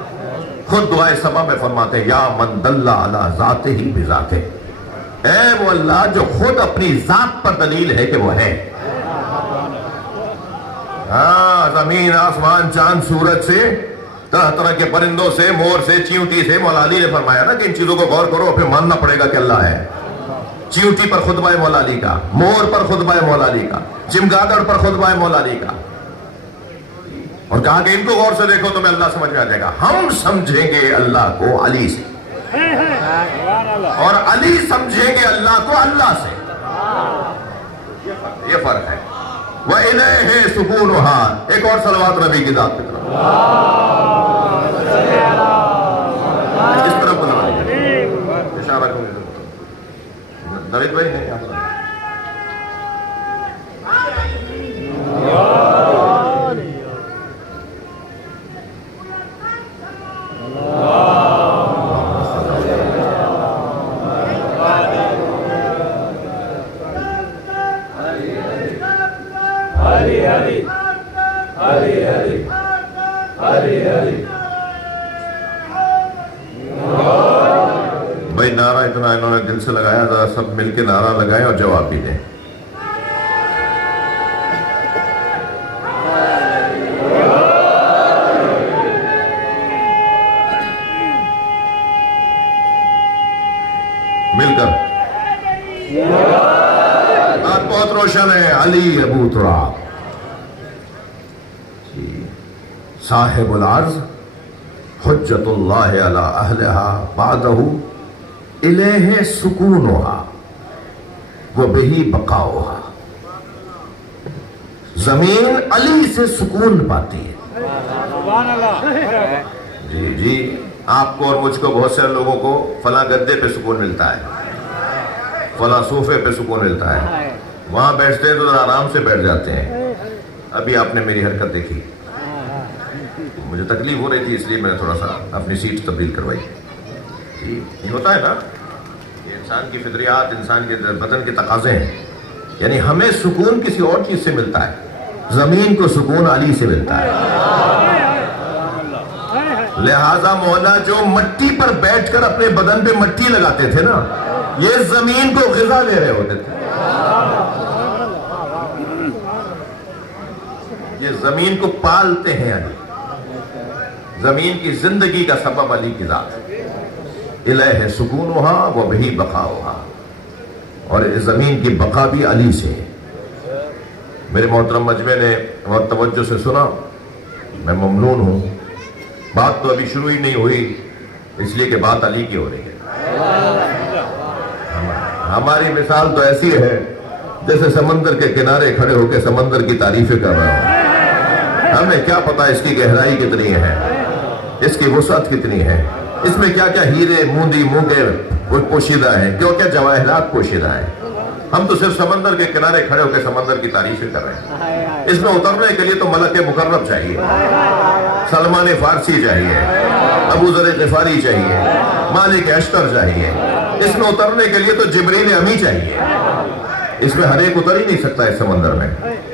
خود دعائے سبا میں فرماتے ہیں یا من دل علی ذاتہ بذاتہ، اے وہ اللہ جو خود اپنی ذات پر دلیل ہے کہ وہ ہے. ہاں، زمین آسمان چاند سورج سے، طرح طرح کے پرندوں سے، مور سے، چیونٹی سے. مولا علی نے فرمایا نا کہ ان چیزوں کو غور کرو، پھر ماننا پڑے گا کہ اللہ ہے. چیونٹی پر خطبہ مولا علی کا، مور پر خطبہ مولا علی کا، چمگادڑ پر خطبہ مولا علی کا، اور کہا کہ ان کو غور سے دیکھو تمہیں اللہ سمجھ میں آ جائے گا. ہم سمجھیں گے اللہ کو علی سے، اور علی سمجھیں گے اللہ کو اللہ سے. یہ فرق ہے. وَإِلَيْهِ سُكُونُهَا. ایک اور صلوات نبی کی ذات پہ اس طرف بنائیں، اشارہ کریں. درد بھائی ہیں یہاں پر. بھائی نعرہ اتنا انہوں نے دل سے لگایا، ذرا سب مل کے نعرہ لگائیں اور جواب بھی دیں. مل کر بات بہت روشن ہے. علی ابو تراب صاحب العرض، حجت اللہ علی اہلہا بعدہ الیہ سکونہا وبہی بقاؤہا. زمین علی سے سکون پاتی ہے. جی آپ کو اور مجھ کو، بہت سے لوگوں کو فلاں گدے پہ سکون ملتا ہے، فلاں صوفے پہ سکون ملتا ہے، وہاں بیٹھتے ہیں تو آرام سے بیٹھ جاتے ہیں. ابھی آپ نے میری حرکت دیکھی، مجھے تکلیف ہو رہی تھی، اس لیے میں نے تھوڑا سا اپنی سیٹ تبدیل کروائی. یہ ہوتا ہے نا، یہ انسان کی فطریات، انسان کے بدن کے تقاضے ہیں. یعنی ہمیں سکون کسی اور چیز سے ملتا ہے، زمین کو سکون علی سے ملتا ہے. لہذا مولا جو مٹی پر بیٹھ کر اپنے بدن پہ مٹی لگاتے تھے نا، یہ زمین کو غذا دے رہے ہوتے تھے. یہ زمین کو پالتے ہیں علی، زمین کی زندگی کا سبب علی کی ذات ہے، الہ سکونہا و بہی بقاؤہا، اور اس زمین کی بقا بھی علی سے ہے۔ میرے محترم مجمع نے بہت توجہ سے سنا، میں ممنون ہوں۔ بات تو ابھی شروع ہی نہیں ہوئی، اس لیے کہ بات علی کی ہو رہی ہے۔ ہماری مثال تو ایسی ہے جیسے سمندر کے کنارے کھڑے ہو کے سمندر کی تعریفیں کر رہا ہوں۔ ہمیں کیا پتا اس کی گہرائی کتنی ہے، اس کی وسعت کتنی ہے، اس میں کیا کیا ہیرے موندی مونگے پوشیدہ ہیں، کیوں کیا جواہرات پوشیدہ ہیں۔ ہم تو صرف سمندر کے کنارے کھڑے ہو کے سمندر کی تعریفیں کر رہے ہیں۔ اس میں اترنے کے لیے تو ملک مقرب چاہیے، سلمان فارسی چاہیے، ابو ذر غفاری چاہیے، مالک اشتر چاہیے۔ اس میں اترنے کے لیے تو جبریل امی چاہیے۔ اس میں ہر ایک اتر ہی نہیں سکتا اس سمندر میں،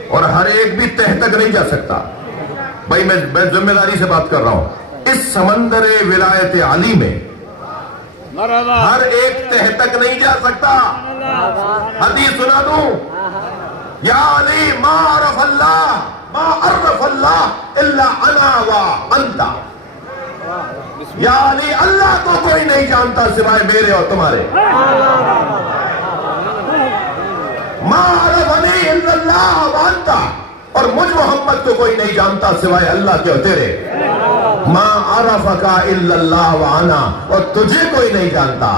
اور ہر ایک بھی تہ تک نہیں جا سکتا۔ بھائی میں ذمہ داری سے بات کر رہا ہوں، اس سمندر ولایت علی میں ہر ایک تہ تک نہیں جا سکتا۔ حدیث سنا دوں، یا علی ما عرف اللہ ما عرف اللہ الا انا و انتا، یا علی اللہ کو کوئی نہیں جانتا سوائے میرے اور تمہارے۔ ما عرفنی الا اللہ و انتا، اور مجھ محمد کو کوئی نہیں جانتا سوائے اللہ کے اور تیرے۔ ما عرفک الا اللہ و انا، اور تجھے کوئی نہیں جانتا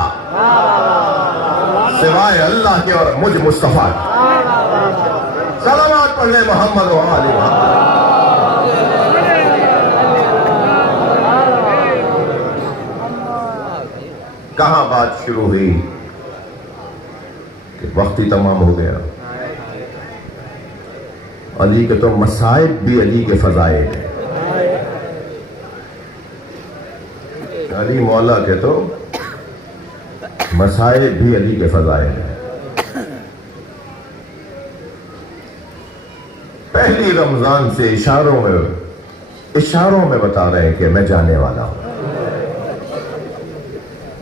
سوائے اللہ کے اور مجھ مصطفیٰ کے۔ سلامات پڑھ لیں محمد و آل محمد۔ کہاں بات شروع ہوئی کہ وقت ہی تمام ہو گیا۔ علی کے تو مصائب بھی علی کے فضائل ہیں، علی مولا کے تو مصائب بھی علی کے فضائل ہیں۔ پہلی رمضان سے اشاروں میں بتا رہے ہیں کہ میں جانے والا ہوں۔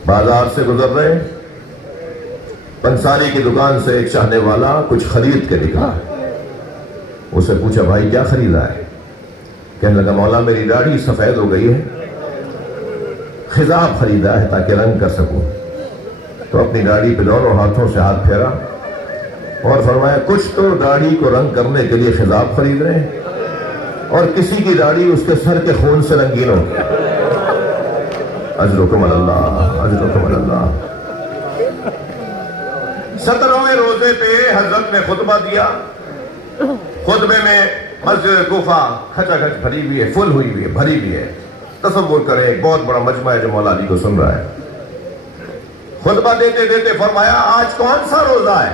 بازار سے گزر رہے، پنساری کی دکان سے ایک چاہنے والا کچھ خرید کے نکلا۔ اسے پوچھا بھائی کیا خریدا ہے؟ کہنے لگا مولا میری داڑھی سفید ہو گئی ہے، خضاب خریدا ہے تاکہ رنگ کر سکوں۔ تو اپنی داڑھی پہ دونوں ہاتھوں سے ہاتھ پھیرا اور فرمایا کچھ تو داڑھی کو رنگ کرنے کے لیے خضاب خرید رہے ہیں، اور کسی کی داڑھی اس کے سر کے خون سے رنگین ہو گئی۔ اجرکم اللہ، اجرکم اللہ۔ 17ویں روزے پہ حضرت نے خطبہ دیا۔ خطبے میں مسجد کوفہ کھچا کھچ بھری ہوئی ہے، فل ہوئی ہوئی ہے، بھری ہوئی ہے۔ تصور کریں ایک بہت بڑا مجمع ہے جو مولا علی کو سن رہا ہے۔ خطبہ دیتے دیتے فرمایا آج کون سا روزہ ہے؟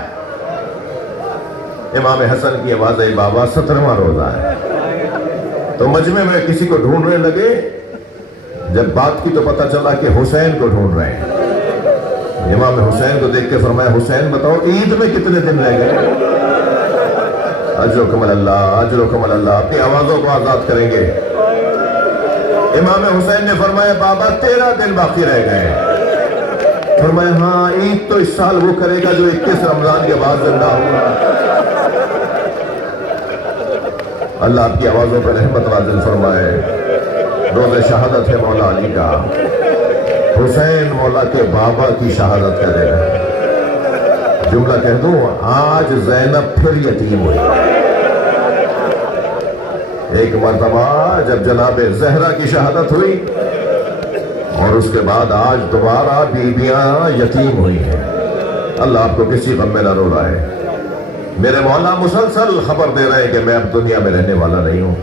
امام حسن کی آواز ہے بابا 17واں روزہ ہے۔ تو مجمع میں کسی کو ڈھونڈنے لگے، جب بات کی تو پتہ چلا کہ حسین کو ڈھونڈ رہے ہیں۔ امام حسین کو دیکھ کے فرمایا حسین بتاؤ عید میں کتنے دن رہ گئے؟ اجرکم اللہ، اجرکم اللہ۔ اپنی آوازوں کو آزاد کریں گے۔ امام حسین نے فرمایا بابا 13 دن باقی رہ گئے۔ فرمایا ہاں عید تو اس سال وہ کرے گا جو 21 رمضان کے بعد زندہ ہوگا۔ اللہ آپ کی آوازوں پر رحمت نازل فرمائے۔ روز شہادت ہے مولا علی کا، حسین مولا کے بابا کی شہادت کرے گا۔ جملہ کہہ دوں آج زینب پھر یتیم ہوئی۔ ایک مرتبہ جب جناب زہرا کی شہادت ہوئی، اور اس کے بعد آج دوبارہ بیویاں یتیم ہوئی ہیں۔ اللہ آپ کو کسی غم میں نہ رو رہا ہے۔ میرے مولا مسلسل خبر دے رہے ہیں کہ میں اب دنیا میں رہنے والا نہیں ہوں۔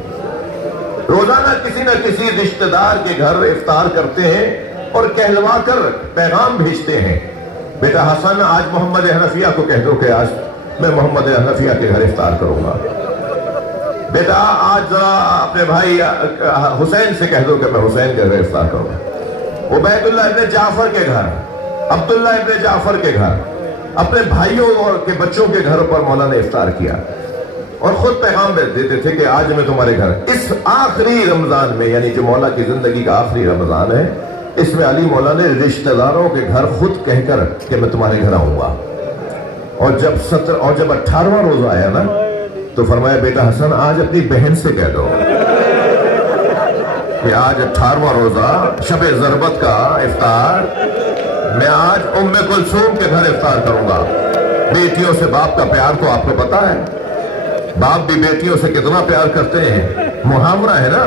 روزانہ کسی نہ کسی رشتہ دار کے گھر افطار کرتے ہیں اور کہلوا کر پیغام بھیجتے ہیں بیٹا حسن آج محمد حنفیہ کو کہہ دو کہ آج میں محمد حنفیہ کے گھر افطار کروں گا۔ بیٹا آج ذرا اپنے بھائی حسین سے کہہ دو کہ میں حسین کے گھر افطار کروں گا۔ عبید اللہ ابن جعفر کے گھر، عبداللہ ابن جعفر کے گھر، اپنے بھائیوں اور کے بچوں کے گھر پر مولا نے افطار کیا اور خود پیغام دیتے تھے کہ آج میں تمہارے گھر اس آخری رمضان میں، یعنی جو مولا کی زندگی کا آخری رمضان ہے، اس میں علی مولا نے رشتہ داروں کے گھر خود کہہ کر کہ میں تمہارے گھر آؤں گا۔ اور جب 18واں روزہ آیا نا، تو فرمایا بیٹا حسن آج اپنی بہن سے کہہ دو کہ آج 18واں روزہ شب ضربت کا افطار میں آج ام کلثوم کے گھر افطار کروں گا۔ بیٹیوں سے باپ کا پیار تو آپ کو پتا ہے، باپ بھی بیٹیوں سے کتنا پیار کرتے ہیں، محاورہ ہے نا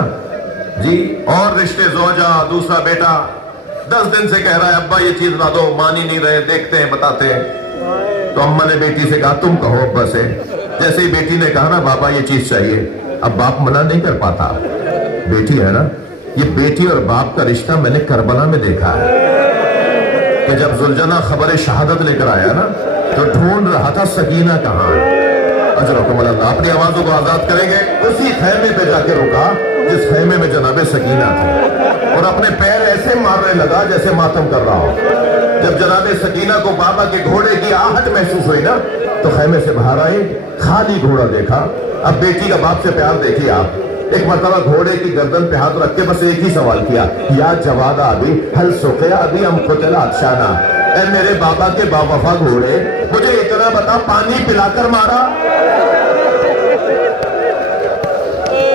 جی۔ اور رشتے زوجہ دوسرا بیٹا 10 دن سے کہہ رہا ہے ابا یہ چیز لا دو، مان ہی نہیں رہے، دیکھتے ہیں بتاتے ہیں۔ تو اماں نے بیٹی سے کہا تم کہو ابا سے، جیسے ہی بیٹی نے کہا نا بابا یہ چیز چاہیے، اب باپ منع نہیں کر پاتا، بیٹی ہے نا۔ یہ بیٹی اور باپ کا رشتہ میں نے کربلا میں دیکھا ہے کہ جب زلجنہ خبر شہادت لے کر آیا نا تو ڈھونڈ رہا تھا سکینہ کہاں ہے۔ اجرکم اللہ، اپنی آوازوں کو آزاد کریں گے۔ اسی خیمے پہ جا کے رکا جس خیمے میں جناب سکینہ تھی، اور اپنے پیر ایسے مارنے لگا جیسے ماتم کر رہا ہو۔ جب جناب سکینہ کو بابا کے گھوڑے کی آہٹ محسوس ہوئی نا تو خیمے سے باہر آئے، خالی گھوڑا دیکھا۔ اب بیٹی کا باپ سے پیار دیکھیے آپ، ایک مرتبہ گھوڑے کی گردن پہ ہاتھ رکھ کے بس ایک ہی سوال کیا، یا جوادہ ابھی حل سقیا ابھی ام قتل اتشانا، اے میرے بابا کے باوفا گھوڑے مجھے اتنا بتا پانی پلا کر مارا؟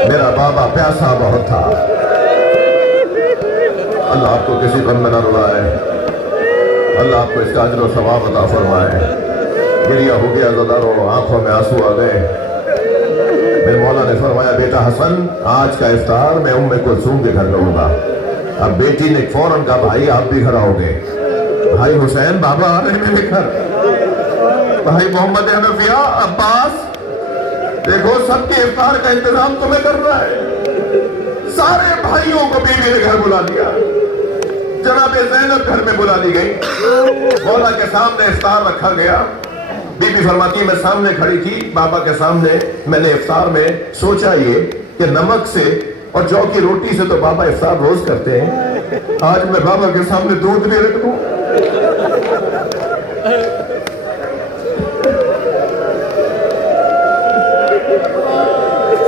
میرا بابا پیاسا بہت تھا۔ اللہ آپ کو کسی غم میں نہ رلائے، اللہ آپ کو اس کا اجر و ثواب عطا فرمائے۔ گریہ ہو گیا زدارو، آنکھوں میں آنسو آ گئے۔ میرے مولا نے فرمایا بیٹا حسن آج کا افطار میں ام کلثوم کے گھر کروں گا۔ اب بیٹی نے فوراً کہا بھائی آپ بھی کھڑا ہو گئے۔ بھائی حسین بابا آ رہے میرے گھر، بھائی محمد حنفیہ عباس دیکھو سب کے افطار کا انتظام تمہیں کرنا ہے۔ سارے بھائیوں کو بیوی نے گھر بلا لیا، جناب زینب گھر میں بلا لی گئی، مولا کے سامنے افطار رکھا گیا۔ بی بی فرماتی میں سامنے کھڑی تھی بابا کے سامنے، میں نے افطار میں سوچا یہ کہ نمک سے اور جو کی روٹی سے تو بابا افطار روز کرتے ہیں، آج میں بابا کے سامنے دودھ بھی رکھ دوں۔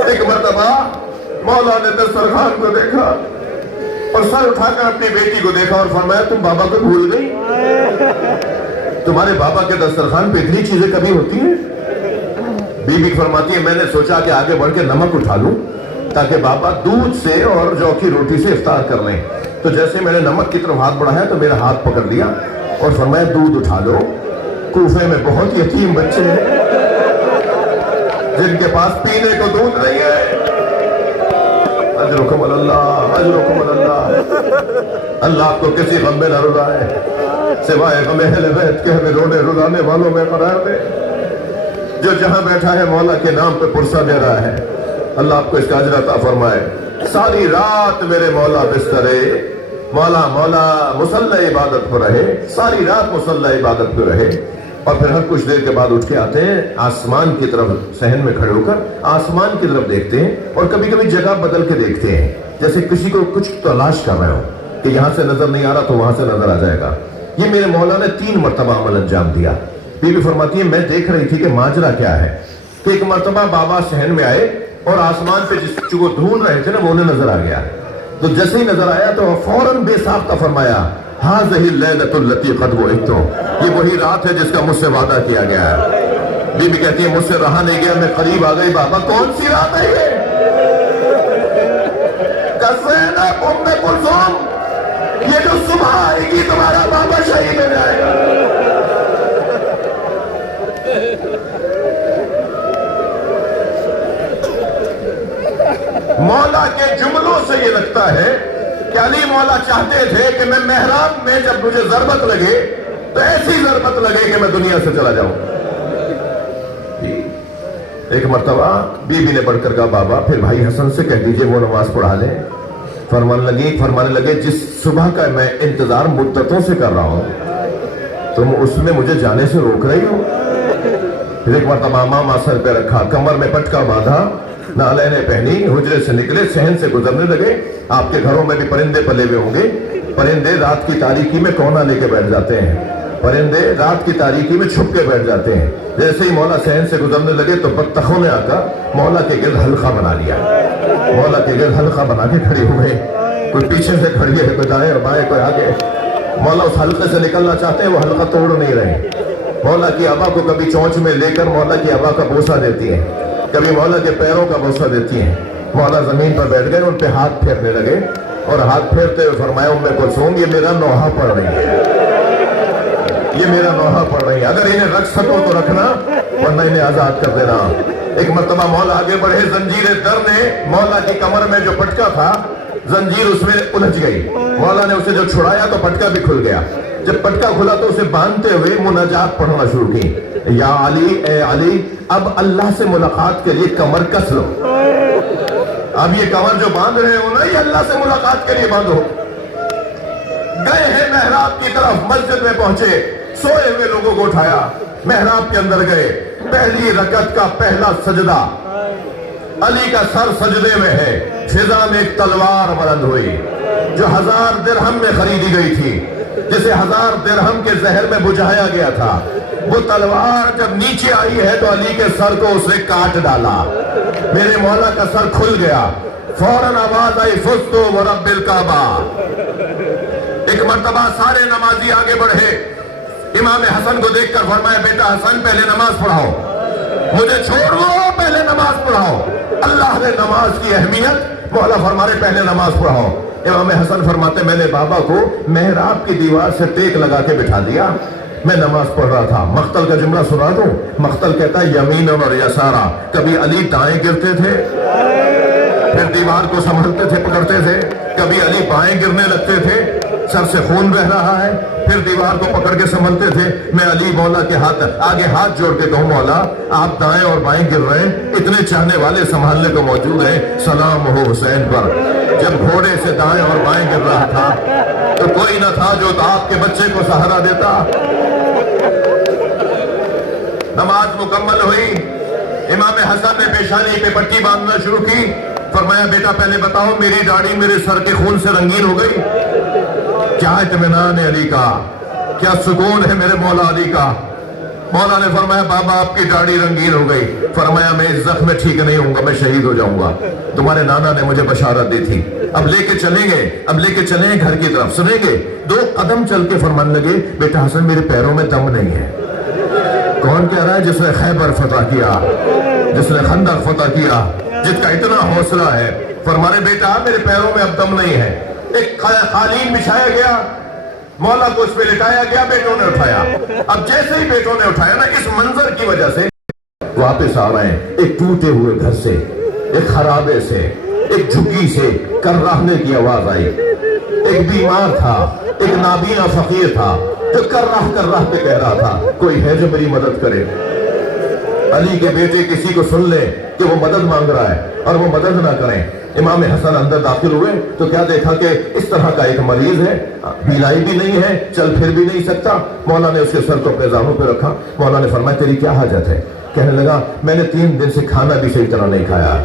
ایک مرتبہ مولا نے دسترخوان کو دیکھا اور سر اٹھا کر اپنی بیٹی کو دیکھا اور فرمایا تم بابا کو بھول گئی؟ تمہارے بابا کے دسترخوان پہ اتنی چیزیں کبھی ہوتی ہیں؟ بی بی فرماتی ہے میں نے سوچا کہ آگے بڑھ کے نمک اٹھا لوں تاکہ بابا دودھ سے اور جو کی روٹی سے افطار کر لیں۔ تو جیسے میں نے نمک کی طرف ہاتھ بڑھایا تو میرا ہاتھ پکڑ لیا اور فرمایا دودھ اٹھا لو۔ کوفے میں بہت یتیم بچے ہیں جن کے پاس پینے کو دودھ نہیں ہے۔ اجرکم اللہ، اجرکم اللہ۔ اللہ آپ کو کسی غم میں نہ رلائے، سوائے غم اہل بیت کے ہمیں رونے رلانے والوں میں قرار دے۔ جو جہاں بیٹھا ہے مولا کے نام پہ پرسہ دے رہا ہے، اللہ آپ کو اس کا اجر عطا فرمائے۔ ساری رات میرے مولا بسترے، مولا مولا مصلی عبادت پر رہے، ساری رات مصلی عبادت پر رہے، اور پھر ہر کچھ دیر کے بعد اٹھ کے آتے ہیں، آسمان کی طرف صحن میں کھڑے ہو کر آسمان کی طرف دیکھتے ہیں، اور کبھی کبھی جگہ بدل کے دیکھتے ہیں جیسے کسی کو کچھ تلاش کر رہے ہو کہ یہاں سے نظر نہیں آ رہا تو وہاں سے نظر آ جائے گا۔ یہ میرے مولا نے 3 مرتبہ عمل انجام دیا۔ بی بی فرماتی ہے میں دیکھ رہی تھی کہ ماجرا کیا ہے، کہ ایک مرتبہ بابا صحن میں آئے اور آسمان پہ جس کو ڈھونڈ رہے تھے نا وہ انہیں نظر آ گیا، تو جیسے ہی نظر آیا تو فوراً بے ساختہ فرمایا ہاذہ اللیلۃ التی قد وعدت، یہ وہی رات ہے جس کا مجھ سے وعدہ کیا گیا ہے۔ بی بی کہتی ہے مجھ سے رہا نہیں گیا، میں قریب آ گئی، بابا کون سی رات ہے یہ؟ زینب ام کلثوم، یہ جو صبح آئے گی تمہارا بابا شہید ہو جائے گا۔ مولا کے جملوں سے یہ لگتا ہے کہ علی مولا چاہتے تھے کہ میں محراب میں جب مجھے ضربت لگے تو ایسی ضربت لگے کہ میں دنیا سے چلا جاؤں۔ ایک مرتبہ بی بی نے بڑھ کر کہا بابا پھر بھائی حسن سے کہہ دیجئے وہ نماز پڑھا لیں۔ فرمانے لگے جس صبح کا میں انتظار مدتوں سے کر رہا ہوں تم اس میں مجھے جانے سے روک رہی ہو۔ پھر ایک مرتبہ امامہ سر پہ رکھا، کمر میں پٹکا باندھا، نالینیں پہنی، حجرے سے نکلے، صحن سے گزرنے لگے۔ آپ کے گھروں میں بھی پرندے پلے ہوئے ہوں گے، پرندے رات کی تاریکی میں کونا لے کے بیٹھ جاتے ہیں، پرندے رات کی تاریکی میں چھپ کے بیٹھ جاتے ہیں۔ جیسے ہی مولا صحن سے گزرنے لگے تو بطخوں نے آ کر مولا کے گرد حلقہ بنا لیا، مولا کے گرد حلقہ بنا کے کھڑے ہوئے، کوئی پیچھے سے کھڑی ہے، کوئی دائیں اور بائیں، کوئی آگے۔ مولا اس حلقے سے نکلنا چاہتے ہیں، وہ حلقہ توڑ نہیں رہے۔ مولا کی ابا کو کبھی چونچ میں لے کر مولا کی ابا کا بوسہ دیتی ہے، کبھی مولا کے پیروں کا بوسہ دیتی ہیں. مولا زمین پر بیٹھ گئے, ان پہ ہاتھ پھیرنے لگے اور ہاتھ پھیرتے ہوئے فرمایا ام کلثوم یہ میرا نوحہ پڑھ رہی ہے, یہ میرا نوحہ پڑھ رہی ہے, اگر انہیں رکھ سکو تو رکھنا ورنہ انہیں آزاد کر دینا. ایک مرتبہ مولا آگے بڑھے, زنجیر در نے مولا کی کمر میں جو پٹکا تھا زنجیر اس میں الجھ گئی. مولا نے اسے جو چھڑایا تو پٹکا بھی کھل گیا. جب پٹکا کھلا تو اسے باندھتے ہوئے مناجات پڑھنا شروع کی. یا علی, اے علی, اب اللہ سے ملاقات کے لیے کمر کس لو. اب یہ کمر جو باندھ رہے ہو نا, یہ اللہ سے ملاقات کے لیے باندھو. گئے ہیں محراب کی طرف, مسجد میں پہنچے, سوئے ہوئے لوگوں کو اٹھایا, محراب کے اندر گئے. پہلی رکعت کا پہلا سجدہ, علی کا سر سجدے میں ہے. فضا میں ایک تلوار بلند ہوئی جو 1000 درہم میں خریدی گئی تھی, جسے 1000 درہم کے زہر میں بجھایا گیا تھا. وہ تلوار جب نیچے آئی ہے تو علی کے سر کو اس نے کاٹ ڈالا. میرے مولا کا سر کھل گیا. فوراً آواز آئی, فزتو ورب الکعبہ. ایک مرتبہ سارے نمازی آگے بڑھے, امام حسن کو دیکھ کر فرمایا بیٹا حسن پہلے نماز پڑھاؤ, مجھے چھوڑ دو پہلے نماز پڑھاؤ. اللہ نے نماز کی اہمیت, مولا فرمانے پہلے نماز پڑھاؤ. امام حسن فرماتے میں نے بابا کو محراب کی دیوار سے ٹیک لگا کے بٹھا دیا, میں نماز پڑھ رہا تھا. مقتل کا جملہ سنا دوں. مقتل کہتا ہے یمیناً اور یسارا. کبھی علی دائیں گرتے تھے پھر دیوار کو سنبھلتے تھے, پکڑتے تھے. کبھی علی بائیں گرنے لگتے تھے, سر سے خون بہ رہا ہے, پھر دیوار کو پکڑ کے سنبھلتے تھے. میں علی مولا کے ہاتھ آگے ہاتھ جوڑ کے کہوں مولا آپ دائیں اور بائیں گر رہے ہیں, اتنے چاہنے والے سنبھالنے کو موجود ہیں, سلام ہو حسین پر. جب گھوڑے سے دائیں اور بائیں گر رہا تھا تو کوئی نہ تھا جو آپ کے بچے کو سہارا دیتا. نماز مکمل ہوئی. امام حسن نے پیشانی پہ پٹی باندھنا شروع کی. فرمایا بیٹا پہلے بتاؤ میری داڑھی میرے سر کے خون سے رنگین ہو گئی؟ کیا اطمینان ہے علی کا, کیا سکون ہے میرے مولا علی کا. مولا نے فرمایا بابا آپ کی داڑھی رنگین ہو گئی. فرمایا میں اس زخم میں ٹھیک نہیں ہوں گا, میں شہید ہو جاؤں گا. تمہارے نانا نے مجھے بشارت دی تھی. اب لے کے چلیں گے, اب لے کے چلیں گھر کی طرف. سنیں گے 2 قدم چل کے فرمانے لگے بیٹا حسن میرے پیروں میں دم نہیں ہے. کون کہہ رہا ہے؟ جس نے خیبر فتح کیا, جس نے خندق فتح کیا, جس کا اتنا حوصلہ ہے. فرمانے بیٹا میرے پیروں میں اب دم نہیں ہے. ایک قالین بچھایا گیا, مولا کو اس پہ لٹایا گیا, بیٹوں نے اٹھایا. اب جیسے ہی بیٹوں نے اٹھایا نا, اس منظر کی وجہ سے واپس آ رہے ہیں. ایک ٹوٹے ہوئے گھر سے, ایک خرابے سے, ایک جھگی سے کرراہنے کی آواز آئی. ایک بیمار تھا, ایک نابینا فقیر تھا جو کرراہ پہ کہہ رہا تھا کوئی ہے جو میری مدد کرے. علی کے بیٹے کسی کو سن لے کہ وہ مدد مانگ رہا ہے اور وہ مدد نہ کریں. امام حسن اندر داخل ہوئے تو کیا دیکھا کہ اس طرح کا ایک مریض ہے, بیلائی بھی نہیں ہے, چل پھر بھی نہیں سکتا. مولا نے اس کے سر کو اپنے زانوں پہ رکھا. مولا نے فرمایا تیری کیا حاجت ہے؟ کہنے لگا میں نے 3 دن سے کھانا بھی صحیح طرح نہیں کھایا,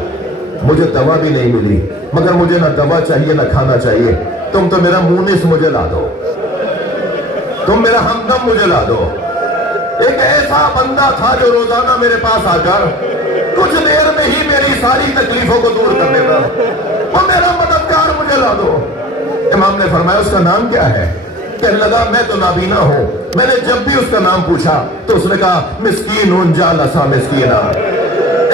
مجھے دوا بھی نہیں ملی, مگر مجھے نہ دوا چاہیے نہ کھانا چاہیے. تم تو میرا مونس مجھے لا دو, تم میرا ہمدم مجھے لا دو. ایک ایسا بندہ تھا جو روزانہ میرے پاس آ کر کچھ دیر میں ہی میری ساری تکلیفوں کو دور کر دیتا, وہ میرا مددگار مجھے لا دو. امام نے فرمایا اس کا نام کیا ہے؟ کہنے لگا میں تو نابینا ہوں. میں نے جب بھی اس کا نام پوچھا تو اس نے کہا مسکین جالسا مسکینا,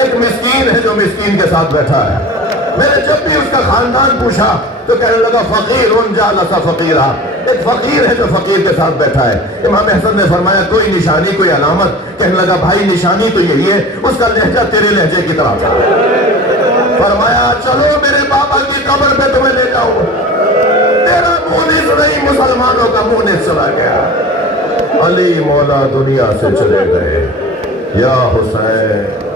ایک مسکین ہے جو مسکین کے ساتھ بیٹھا ہے. میں نے جب بھی اس کا خاندان پوچھا تو کہنے لگا فقیر جالسا فقیرہ, ایک فقیر ہے جو فقیر کے ساتھ بیٹھا ہے. امام حسن نے فرمایا کوئی نشانی کوئی علامت؟ کہنے لگا بھائی نشانی تو یہی ہے, اس کا لہجہ تیرے لہجے کی طرح تھا. فرمایا چلو میرے بابا کی قبر پہ تمہیں لے جاؤں, تیرا مونس نہیں مسلمانوں کا مونس چلا گیا. علی مولا دنیا سے چلے گئے. یا حسین